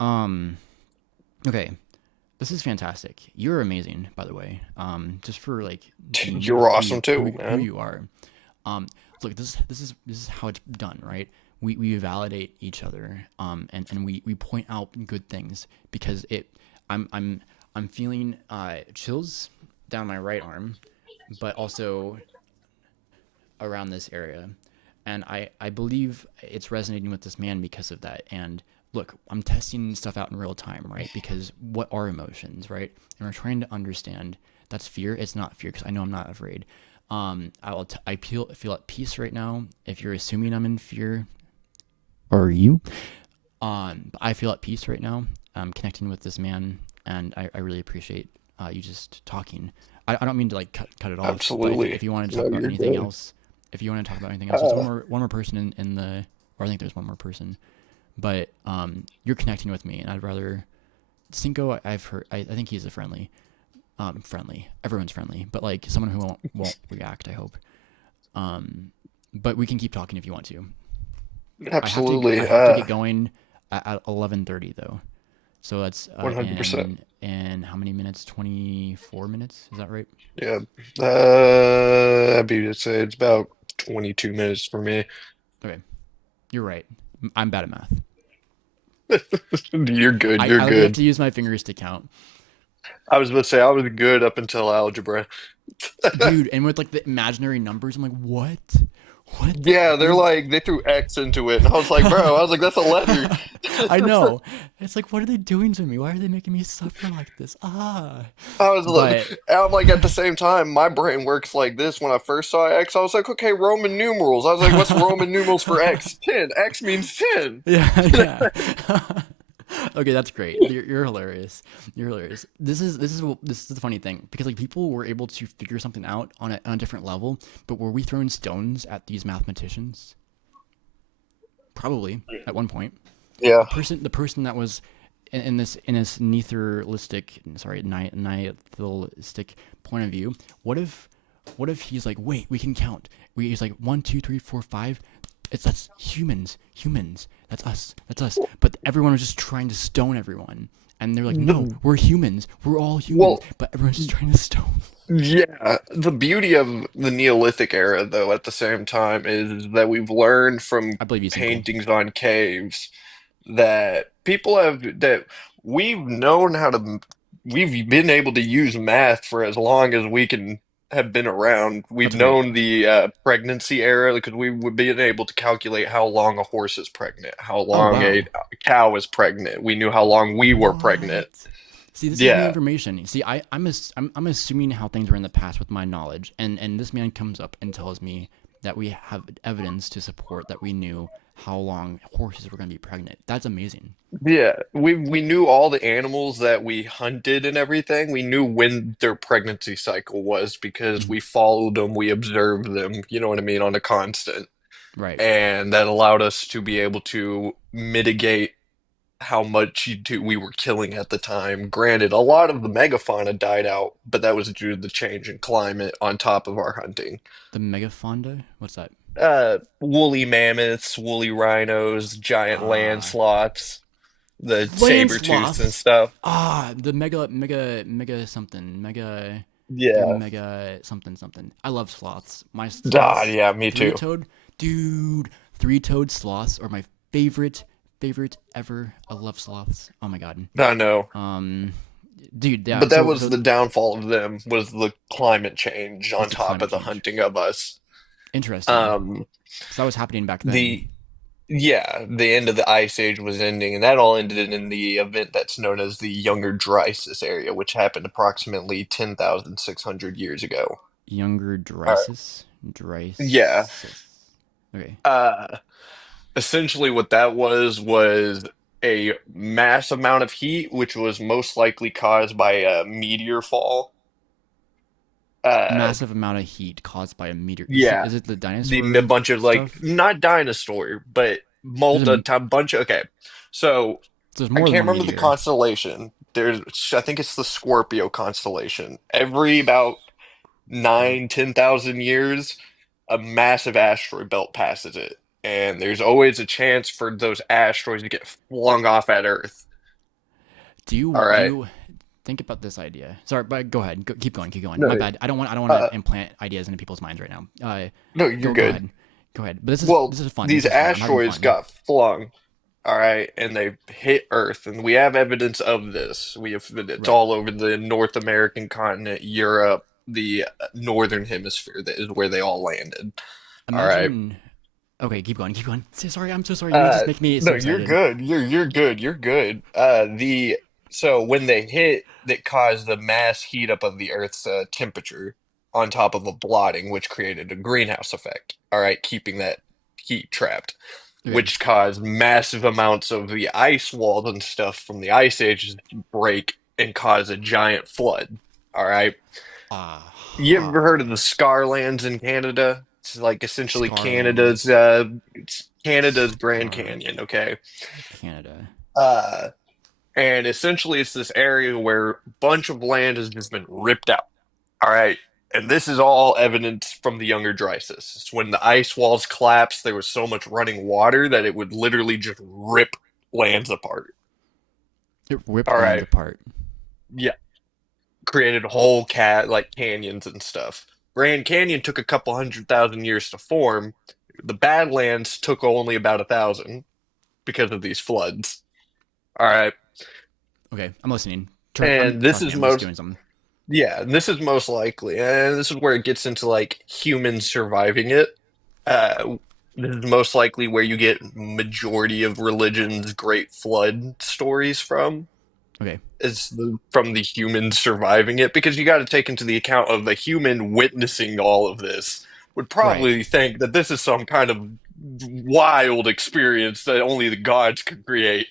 Um okay. This is fantastic. You're amazing, by the way. Just for like being you You're who awesome too, who man. you are. Um, look, this is how it's done, right? We validate each other, and we point out good things because it. I'm I'm I'm feeling chills down my right arm, but also around this area, and I believe it's resonating with this man because of that. And look, I'm testing stuff out in real time, right? Because what are emotions, right? And we're trying to understand. That's fear. It's not fear because I know I'm not afraid. I feel at peace right now. If you're assuming I'm in fear, or you, but I feel at peace right now. I'm connecting with this man, and I really appreciate you just talking. I don't mean to like cut it off, but Absolutely. if you want to talk No, about you're anything good. else, if you want to talk about anything else, there's Uh, one more person in the, or I think there's one more person, but you're connecting with me, and I'd rather Cinco. I've heard. I think he's a friendly. Friendly. Everyone's friendly, but like someone who won't react. I hope. Um, but we can keep talking if you want to. I absolutely. have to get going at 11:30 though. So that's 100%. in how many minutes? 24 minutes. Is that right? Yeah. I'd be to say it's about 22 minutes for me. Okay, you're right. I'm bad at math. You're good. You're I literally have good. to use my fingers to count, I was about to say I was good up until algebra. dude. And with like the imaginary numbers, I'm like, what? What? Yeah, And they're then like they threw X into it, and I was like, bro, I was like, that's a letter. I know. It's like, what are they doing to me? Why are they making me suffer like this? Ah. I was like, But I'm like at the same time, my brain works like this. When I first saw X, I was like, okay, Roman numerals. I was like, what's Roman numerals for X? 10. X means 10. yeah, yeah. Okay, that's great. You're hilarious. You're hilarious. This is the funny thing because like people were able to figure something out on a different level, but were we throwing stones at these mathematicians? Probably at one point. Yeah. The person that was in this nihilistic, sorry, nihilistic point of view. What if he's like, wait, we can count. He's like 1, 2, 3, 4, 5. That's humans. That's us. That's us. But everyone was just trying to stone everyone, and they're like, no, The, we're humans. We're all humans. well, But everyone's just trying to stone. yeah, the beauty of the Neolithic era, though, at the same time, is that we've learned from I believe you, Simple. paintings on caves that people have that we've known how to we've been able to use math for as long as we can have been around. We've That's great. known the pregnancy era because we've been able to calculate how long a horse is pregnant, how Oh long a wow. cow is pregnant. We knew how long we were pregnant. What? See, this is new Yeah. information. See, I'm assuming how things were in the past with my knowledge, and this man comes up and tells me that we have evidence to support that we knew how long horses were going to be pregnant. That's amazing. Yeah, we knew all the animals that we hunted and everything. We knew when their pregnancy cycle was because Mhm. we followed them, we observed them, you know what I mean, on a constant. Right. And that allowed us to be able to mitigate how much we were killing at the time. Granted, a lot of the megafauna died out, but that was due to the change in climate on top of our hunting. The megafonda. What's that? Woolly mammoths, woolly rhinos, giant land Ah, sloths, the land saber tooths and sloths. stuff. The mega something mega. They're Yeah. mega something something. I love sloths. My Ah, sloths, yeah, me three too. toed, dude. Three-toed sloths are my favorite ever. I love sloths. Oh my god. I know. Um, dude, yeah. But that So was so the downfall of them was the climate change was on the top climate of the change. hunting of us. Interesting. Um, So that was happening back the then. Yeah, the end of the ice age was ending, and that all ended in the event that's known as the Younger Dryas area, which happened approximately 10,600 years ago. Younger All right. Drysis. Yeah. Drysis. Okay. Uh, Essentially what that was a mass amount of heat, which was most likely caused by a meteor fall. Uh, Massive amount of heat caused by a meteor. yeah, Is it the a dinosaur bunch of like stuff? not dinosaur, but There's a bunch of okay. So there's I more than can't one remember the meteor. constellation. I think it's the Scorpio constellation. Every about Scorpio. 9, 10,000 years, a massive asteroid belt passes it, and there's always a chance for those asteroids to get flung off at Earth. Do you All do right. you think about this idea? Sorry, but go ahead. Keep going. Keep going. No, My bad. I don't want uh, to implant ideas into people's minds right now. no, you're Go good. ahead. Go ahead. But this is Well, this is fun. these This is fun. I'm having asteroids fun. got flung. All right, and they hit Earth, and we have evidence of this. We have it's Right. all over the North American continent, Europe, the northern hemisphere. That is where they all landed. All right. Imagine. Okay, keep going. Keep going. Sorry. I'm so sorry. You just make me No, so you're excited. good. You're good. You're good. The So when they hit, that caused the mass heat up of the Earth's temperature on top of a blotting, which created a greenhouse effect. All right, keeping that heat trapped, Okay. which caused massive amounts of the ice walls and stuff from the ice ages to break and cause a giant flood. All right. You ever heard of the Aha. Scarlands in Canada? It's like essentially Scarlands. It's Canada's Grand Scar. Canyon, okay? Canada. Uh and essentially it's this area where a bunch of land has just been ripped out. All right. And this is all evidence from the Younger Dryas. It's when the ice walls collapsed, there was so much running water that it would literally just rip lands apart. It ripped All lands right. apart. Yeah. Created whole canyons and stuff. Grand Canyon took a couple 100,000 years to form. The Badlands took only about 1,000 because of these floods. All right. Okay, I'm listening. And Trust me. I'm just doing something. and this is most likely, and this is where it gets into like humans surviving it. Uh, this is most likely where you get majority of religion's great flood stories from, Okay. from the humans surviving it, because you got to take into the account of the human witnessing all of this would Right. probably think that this is some kind of wild experience that only the gods could create.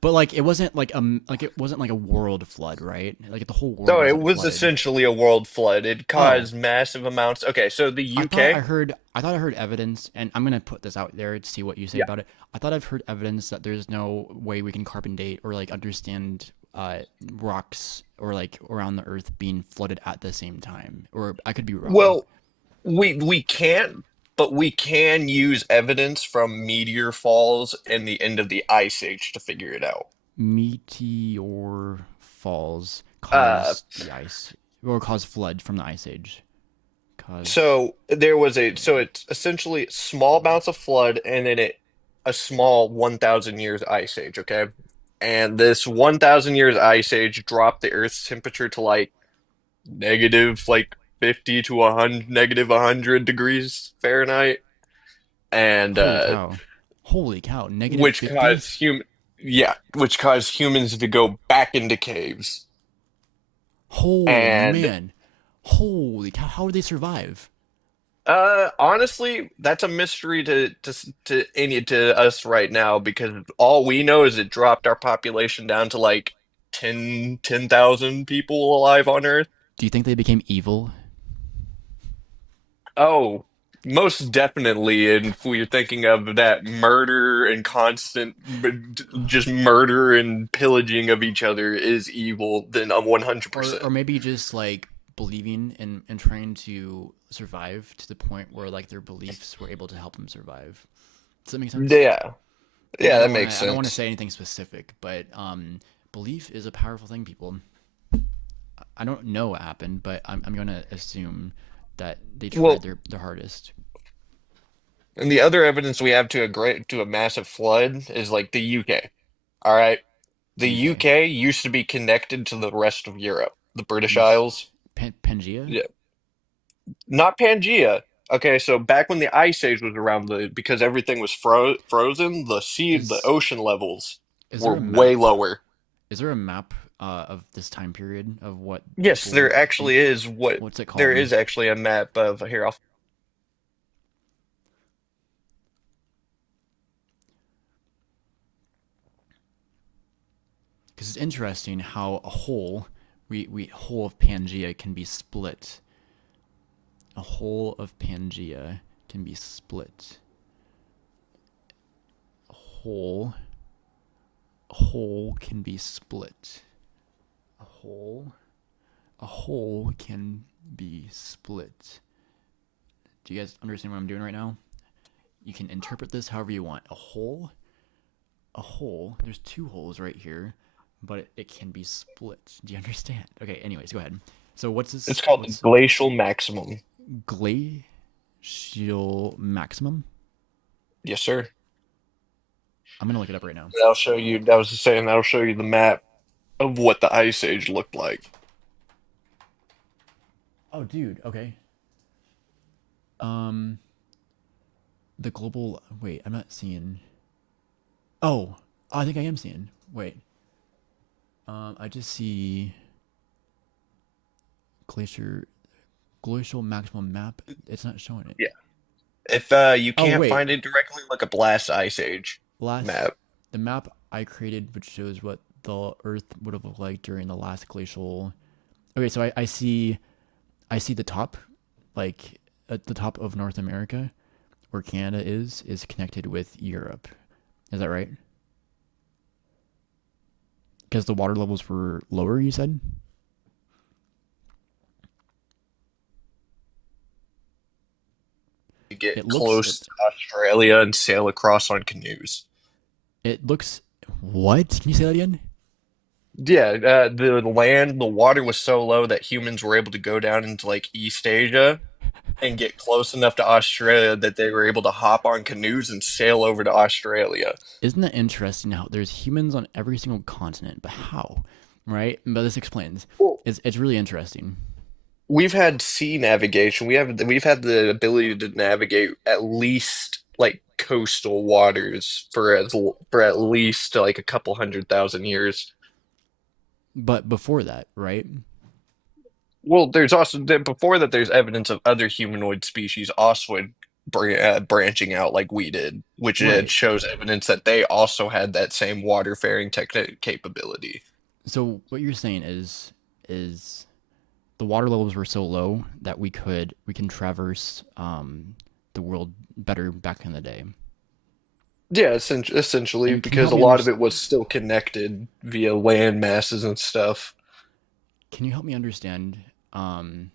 But like it wasn't like a world flood, right? Like the whole world So it wasn't was flooded. essentially a world flood. It Oh, caused massive amounts. Okay, so the UK, I thought I heard evidence, and I'm gonna put this out there to see what you say yeah. about it. I thought I've heard evidence that there's no way we can carbon date or like understand rocks or like around the Earth being flooded at the same time. Or I could be wrong. Well, we can't, but we can use evidence from meteor falls and the end of the ice age to figure it out. Meteor falls Uh, cause the ice or cause flood from the ice age. Cause so there was so it's essentially small amounts of flood and then a small 1,000 years ice age, okay? And this 1,000 years ice age dropped the Earth's temperature to like negative like 50 to 100 negative 100 degrees Fahrenheit, and holy cow. Holy cow. Negative which 50? caused which caused humans to go back into caves. Oh And man. Holy cow. How would they survive? honestly, that's a mystery to us right now because all we know is it dropped our population down to like 10,000 people alive on Earth. Do you think they became evil? Oh, most definitely. And if we're thinking of that murder and constant, just murder and pillaging of each other is evil, then I'm Or 100%. maybe just like believing and trying to survive to the point where like their beliefs were able to help them survive. Does that make sense? Yeah, And yeah, that makes I don't want to sense. say anything specific, but belief is a powerful thing, people. I don't know what happened, but I'm gonna assume that they tried Well, their hardest. and the other evidence we have to a massive flood is like the UK. All right. The UK. UK used to be connected to the rest of Europe, the British Yes. Isles. Pangea? Yeah. Not Pangea. Okay, so back when the Ice Age was around, because everything was frozen, the Is ocean levels is there were a way map? lower. Is there a map of this time period of what Yes, people there actually think? is What's it there called? is actually a map of here. I'll, Because it's interesting how a whole we whole of Pangea can be split. A whole of Pangea can be split. A whole can be split. A whole can be split. Do you guys understand what I'm doing right now? You can interpret this however you want. A hole. There's two holes right here, but it can be split. Do you understand? Okay. Anyways, go ahead. So what's it's this? called the What's glacial maximum. glacial maximum? Yes, sir. I'm gonna look it up right now. That'll show you. I was just saying that'll show you the map of what the Ice Age looked like. Oh, dude. Okay. Um, the global. Wait, I'm not seeing. Oh, I think I am seeing. Wait. I just see glacier glacial maximum map. It's not showing it. Yeah. If you Oh can't wait, find it directly, look up last Ice Age last map. the map I created, which shows what the Earth would have looked like during the last glacial. Okay, so I see the top, like at the top of North America, where Canada is connected with Europe. Is that right? Because the water levels were lower, you said. You get It looks it close to Australia and sail across on canoes. it looks. What? Can you say that again? Yeah, the water was so low that humans were able to go down into like East Asia and get close enough to Australia that they were able to hop on canoes and sail over to Australia. Isn't that interesting how there's humans on every single continent, but how? Right? But this explains. Well, It's really interesting. we've had sea navigation. We've had the ability to navigate at least like coastal waters for at least like a couple 100,000 years. But before that, right? Well, there's also before that there's evidence of other humanoid species also branching out like we did, which it Right. shows evidence that they also had that same water faring technique capability. So what you're saying is the water levels were so low that we can traverse the world better back in the day. Yeah, essentially, And can you because help a me lot of understand? it was still connected via land masses and stuff. Can you help me understand? Um,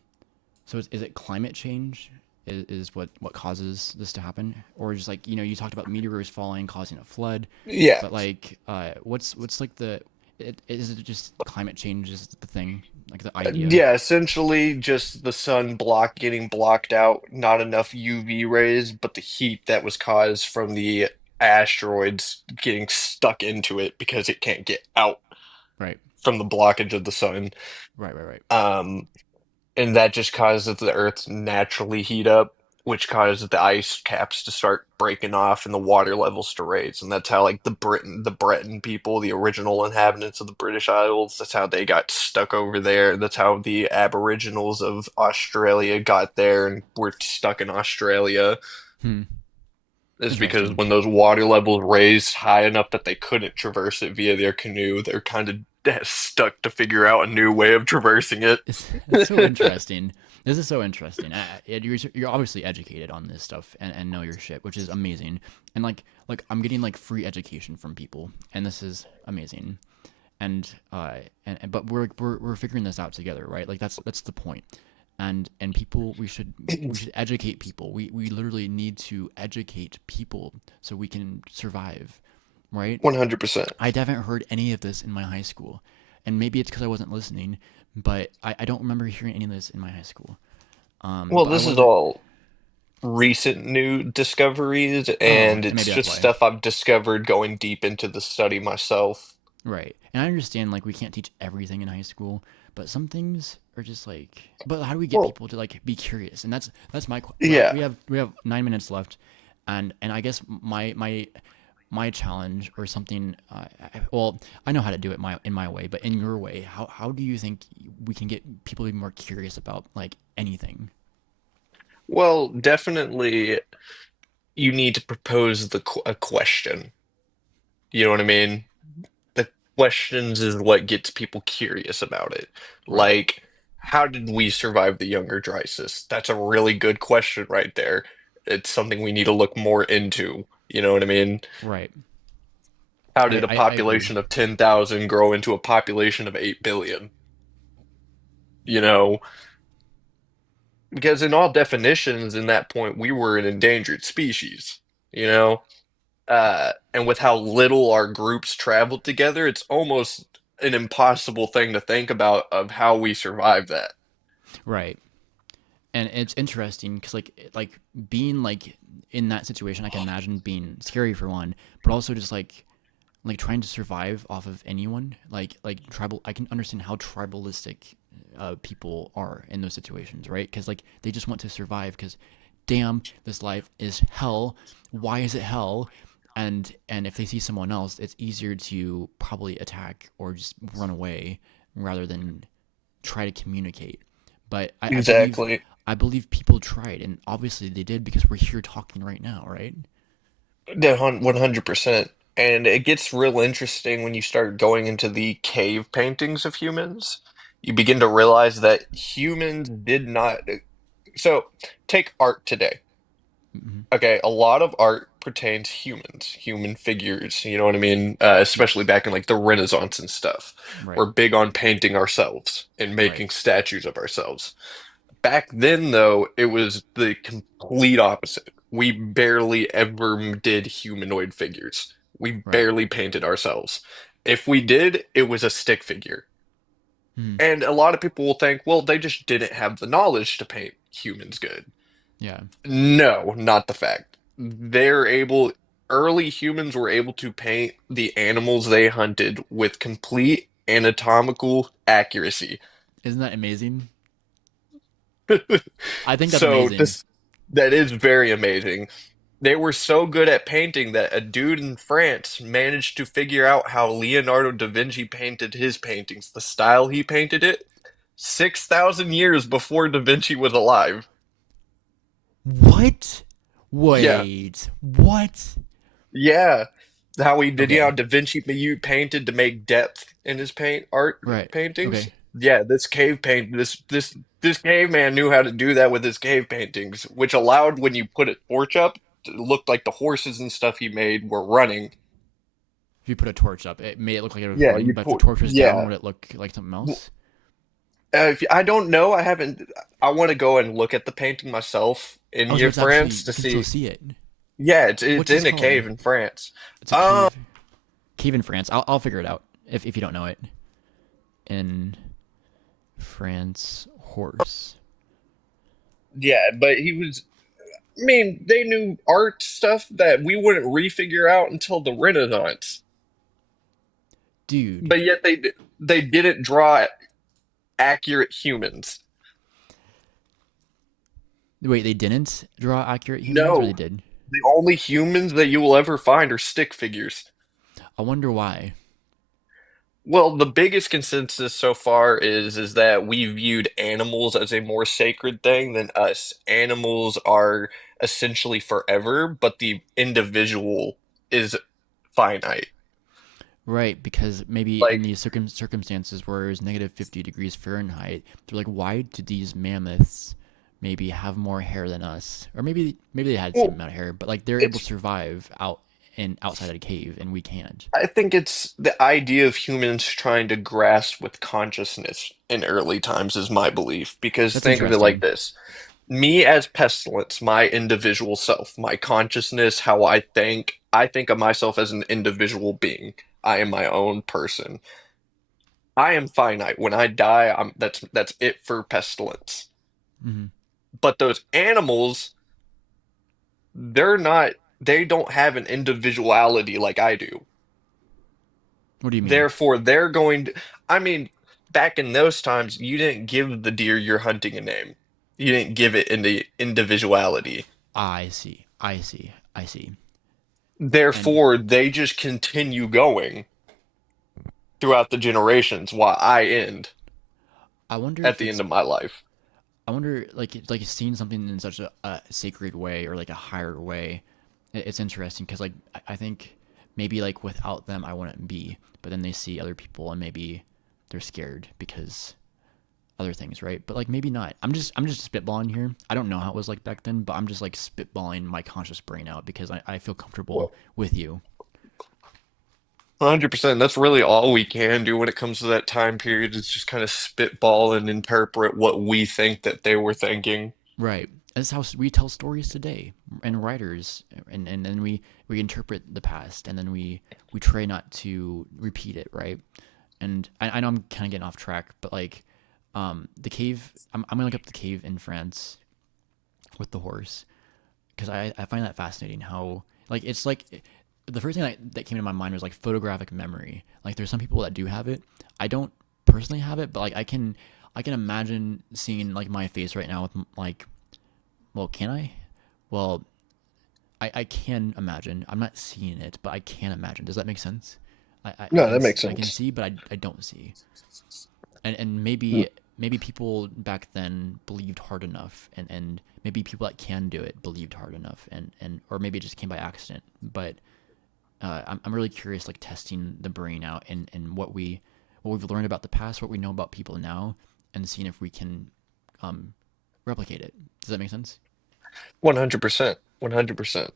so is it climate change is what causes this to happen, or just like you talked about meteors falling causing a flood, Yeah. but like what's like is it just climate change is the thing like the idea? Yeah, essentially just the sun getting blocked out, not enough UV rays, but the heat that was caused from the asteroids getting stuck into it because it can't get out Right, from the blockage of the sun. right. Um, and that just causes the Earth to naturally heat up, which causes the ice caps to start breaking off and the water levels to raise. And that's how like the Breton people, the original inhabitants of the British Isles, that's how they got stuck over there. That's how the Aboriginals of Australia got there and were stuck in Australia. Hmm. Is because Interesting. when those water levels raised high enough that they couldn't traverse it via their canoe, they're kind of stuck to figure out a new way of traversing it. It's so interesting. This is so interesting. You're obviously educated on this stuff and know your shit, which is amazing. And like I'm getting like free education from people, and this is amazing. But we're figuring this out together, right? Like that's the point. And people we should educate people. We literally need to educate people so we can survive, right? 100%. I haven't heard any of this in my high school, and maybe it's because I wasn't listening. But I don't remember hearing any of this in my high school. Well, But I this is wasn't. all recent new discoveries, Oh, and it's maybe that's just why. stuff I've discovered going deep into the study myself. Right. And I understand like we can't teach everything in high school, but some things are just like. But how do we get Well, people to like be curious? And that's my. yeah. We have 9 minutes left, and I guess my challenge or something. Well, I know how to do it in my way, but in your way, how do you think we can get people to be more curious about like anything? Well, definitely you need to propose a question. You know what I mean? The questions is what gets people curious about it. Right. Like, how did we survive the Younger Dryas? That's a really good question right there. It's something we need to look more into. You know what I mean? Right. How I did a I, I agree. population of 10,000 grow into a population of 8 billion? You know, because in all definitions, in that point, we were an endangered species, you know? And with how little our groups traveled together, it's almost an impossible thing to think about of how we survived that. Right. And it's interesting because like being like in that situation, I can imagine being scary for one, but also just like trying to survive off of anyone like tribal. I can understand how tribalistic people are in those situations, right? Because like they just want to survive because damn, this life is hell. Why is it hell? And if they see someone else, it's easier to probably attack or just run away rather than try to communicate. But Exactly. I believe people tried, and obviously they did because we're here talking right now, right? 100%. And it gets real interesting when you start going into the cave paintings of humans. You begin to realize that humans did not. So, take art today. Hmm. Okay, a lot of art pertains humans, human figures, you know what I mean? Especially Yes. back in like the Renaissance and stuff. Right. We're big on painting ourselves and Right. making statues of ourselves. Back then, though, it was the complete opposite. We barely ever did humanoid figures. We Right. barely painted ourselves. If we did, it was a stick figure. Hmm. And a lot of people will think, well, they just didn't have the knowledge to paint humans good. Yeah. No, not the fact. Early humans were able to paint the animals they hunted with complete anatomical accuracy. Isn't that amazing? I think that's So amazing. that is very amazing. They were so good at painting that a dude in France managed to figure out how Leonardo da Vinci painted his paintings, the style he painted it, 6,000 years before da Vinci was alive. What? Yeah, Wait, what? yeah. How he did, Okay, Da Vinci you painted to make depth in his paint art right. paintings. Okay. Yeah, this caveman knew how to do that with his cave paintings, which allowed when you put a torch up, it looked like the horses and stuff he made were running. If you put a torch up, it made it look like it was Yeah, running, you but if the put torch was down, yeah. would it look like something W- else? I don't know. I haven't. I want to go and look at the painting myself in Oh, so your it's actually France to you can still see. see it. Yeah, it's What's this in a called? cave in France. It's a Um, cave in France. I'll figure it out if you don't know it. In France, horse. yeah, but he was. I mean, they knew art stuff that we wouldn't refigure out until the Renaissance. Dude, But yet they didn't draw accurate humans. wait, they didn't draw accurate humans, or they No, did? the only humans that you will ever find are stick figures. I wonder why. Well, the biggest consensus so far is that we viewed animals as a more sacred thing than us. Animals are essentially forever, but the individual is finite. Right, because maybe in Like, these circumstances where it's negative 50 degrees Fahrenheit, they're like, why do these mammoths maybe have more hair than us? Or maybe they had the same well, amount of hair, but like they're able to it's survive outside of a cave and we can't. I think it's the idea of humans trying to grasp with consciousness in early times is my belief. Because That's think of it like interesting. this. Me as Pestilence, my individual self, my consciousness, how I think of myself as an individual being. I am my own person. I am finite. When I die, that's it for Pestilence. Hmm. But those animals, they don't have an individuality like I do. What do you mean? Therefore, I mean, back in those times, you didn't give the deer you're hunting a name. You didn't give it individuality. I see. I see. I see. And Therefore, they just continue going throughout the generations while I end I wonder at if the end it's of my life. I wonder, like seeing something in such a sacred way or like a higher way. It's interesting because like I think maybe like without them I wouldn't be, but then they see other people and maybe they're scared because other things, right? But like maybe not. I'm just spitballing here. I don't know how it was like back then, but I'm just like spitballing my conscious brain out because I feel comfortable Well, with you. 100%. That's really all we can do when it comes to that time period is just kind of spitball and interpret what we think that they were thinking. Right. That's how we tell stories today, and writers, and then we interpret the past, and then we try not to repeat it, right? And I know I'm kind of getting off track, but like, the cave. I'm gonna look up the cave in France with the horse because I find that fascinating. How like it's like the first thing that came to my mind was like photographic memory. Like there's some people that do have it. I don't personally have it, but like I can imagine seeing like my face right now with like well, can I? Well, I can imagine. I'm not seeing it, but I can imagine. Does that make sense? No, that makes I can sense. see, but I don't see. And Mm, maybe people back then believed hard enough, and maybe people that can do it believed hard enough, and or maybe it just came by accident. But I'm really curious, like testing the brain out and what we've learned about the past, what we know about people now, and seeing if we can um, replicate it. Does that make sense? 100%. 100%.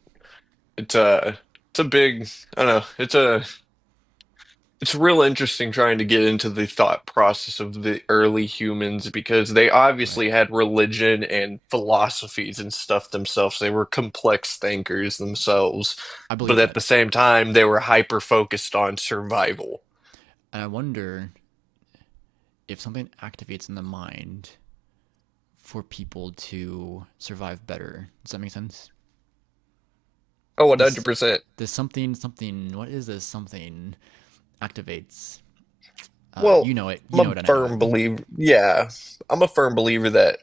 It's a it's a big I don't know. It's real interesting trying to get into the thought process of the early humans because they Right. obviously had religion and philosophies and stuff themselves. They were complex thinkers themselves, I but believe at that. the same time, they were hyper focused on survival. And I wonder if something activates in the mind for people to survive better. Does that make sense? Oh, This 100%. this something what is this something activates Well, you know it, I'm you know a it and I know it. firm believer. Yeah, I'm a firm believer that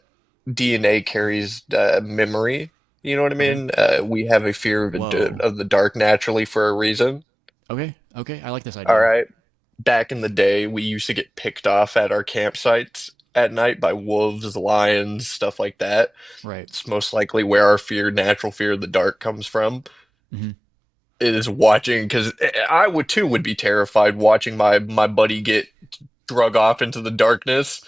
DNA carries memory. You know what I Okay. mean? We have a fear Whoa. of the dark naturally for a reason. Okay. Okay. I like this All idea. right. Back in the day, we used to get picked off at our campsites at night by wolves, lions, stuff like that. Right. It's most likely where our natural fear of the dark comes from. Hmm. It is watching, because I would too would be terrified watching my buddy get drug off into the darkness.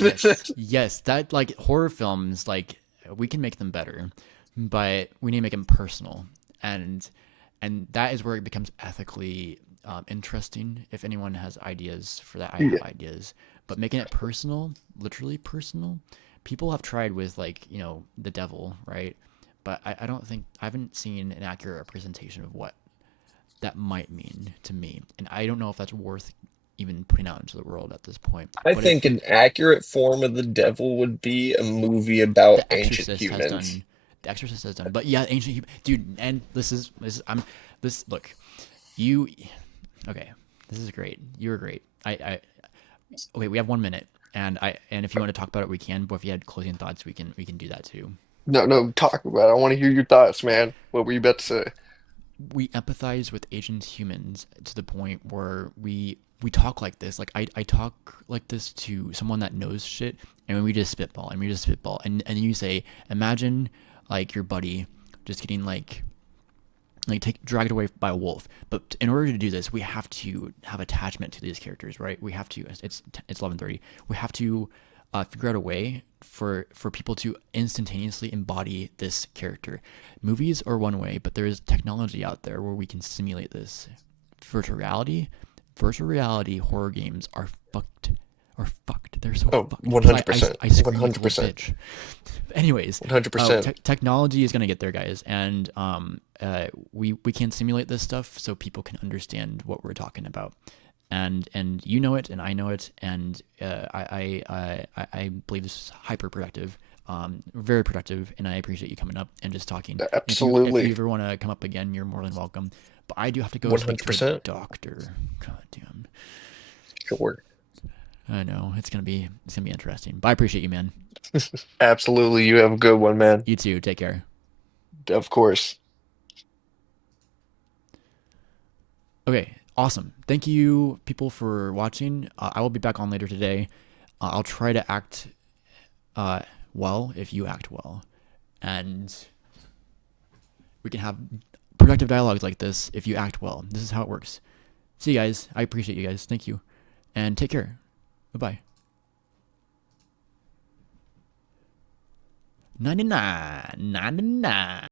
Yes. Yes. That like horror films, like we can make them better, but we need to make them personal, and that is where it becomes ethically interesting. If anyone has ideas for that, I Yeah. have ideas. But making it personal, literally personal, people have tried with like the devil, right? But I don't think I haven't seen an accurate representation of what that might mean to me, and I don't know if that's worth even putting out into the world at this point. I But if think an accurate form of the devil would be a movie about The ancient Exorcist has humans. done. The Exorcist has done. But yeah, dude. And this. Look, you. Okay, this is great. You're great. Okay. We have 1 minute, and if you want to talk about it, we can. But if you had closing thoughts, we can do that too. No, no, talk about it. I want to hear your thoughts, man. What were you about to say? We empathize with ancient humans to the point where we talk like this. Like I talk like this to someone that knows shit, and we just spitball and we just spitball, and you say, imagine like your buddy just getting take dragged away by a wolf. But in order to do this, we have to have attachment to these characters, right? We have to. It's 11:30. We have to figure out a way for people to instantaneously embody this character. Movies are one way, but there is technology out there where we can simulate this. Virtual reality, horror games are fucked. Are fucked. They're so Oh, fucked. So I, I, 100%. I scream like a little 100%. bitch. Anyways, 100%. technology is gonna get there, guys, and we can simulate this stuff so people can understand what we're talking about, and you know it, and I know it, and I believe this is hyper productive, very productive, and I appreciate you coming up and just talking. And if you Absolutely. ever want to come up again, you're more than welcome. But I do have to go speak to the 100%. doctor. God damn. Sure. I know it's gonna be interesting. But I appreciate you, man. Absolutely. You have a good one, man. You too. Take care. Of course. Okay, awesome. Thank you, people, for watching. I will be back on later today. I'll try to act uh, well if you act well, and we can have productive dialogues like this if you act well. This is how it works. See you guys. I appreciate you guys. Thank you, and take care. Bye bye. 99.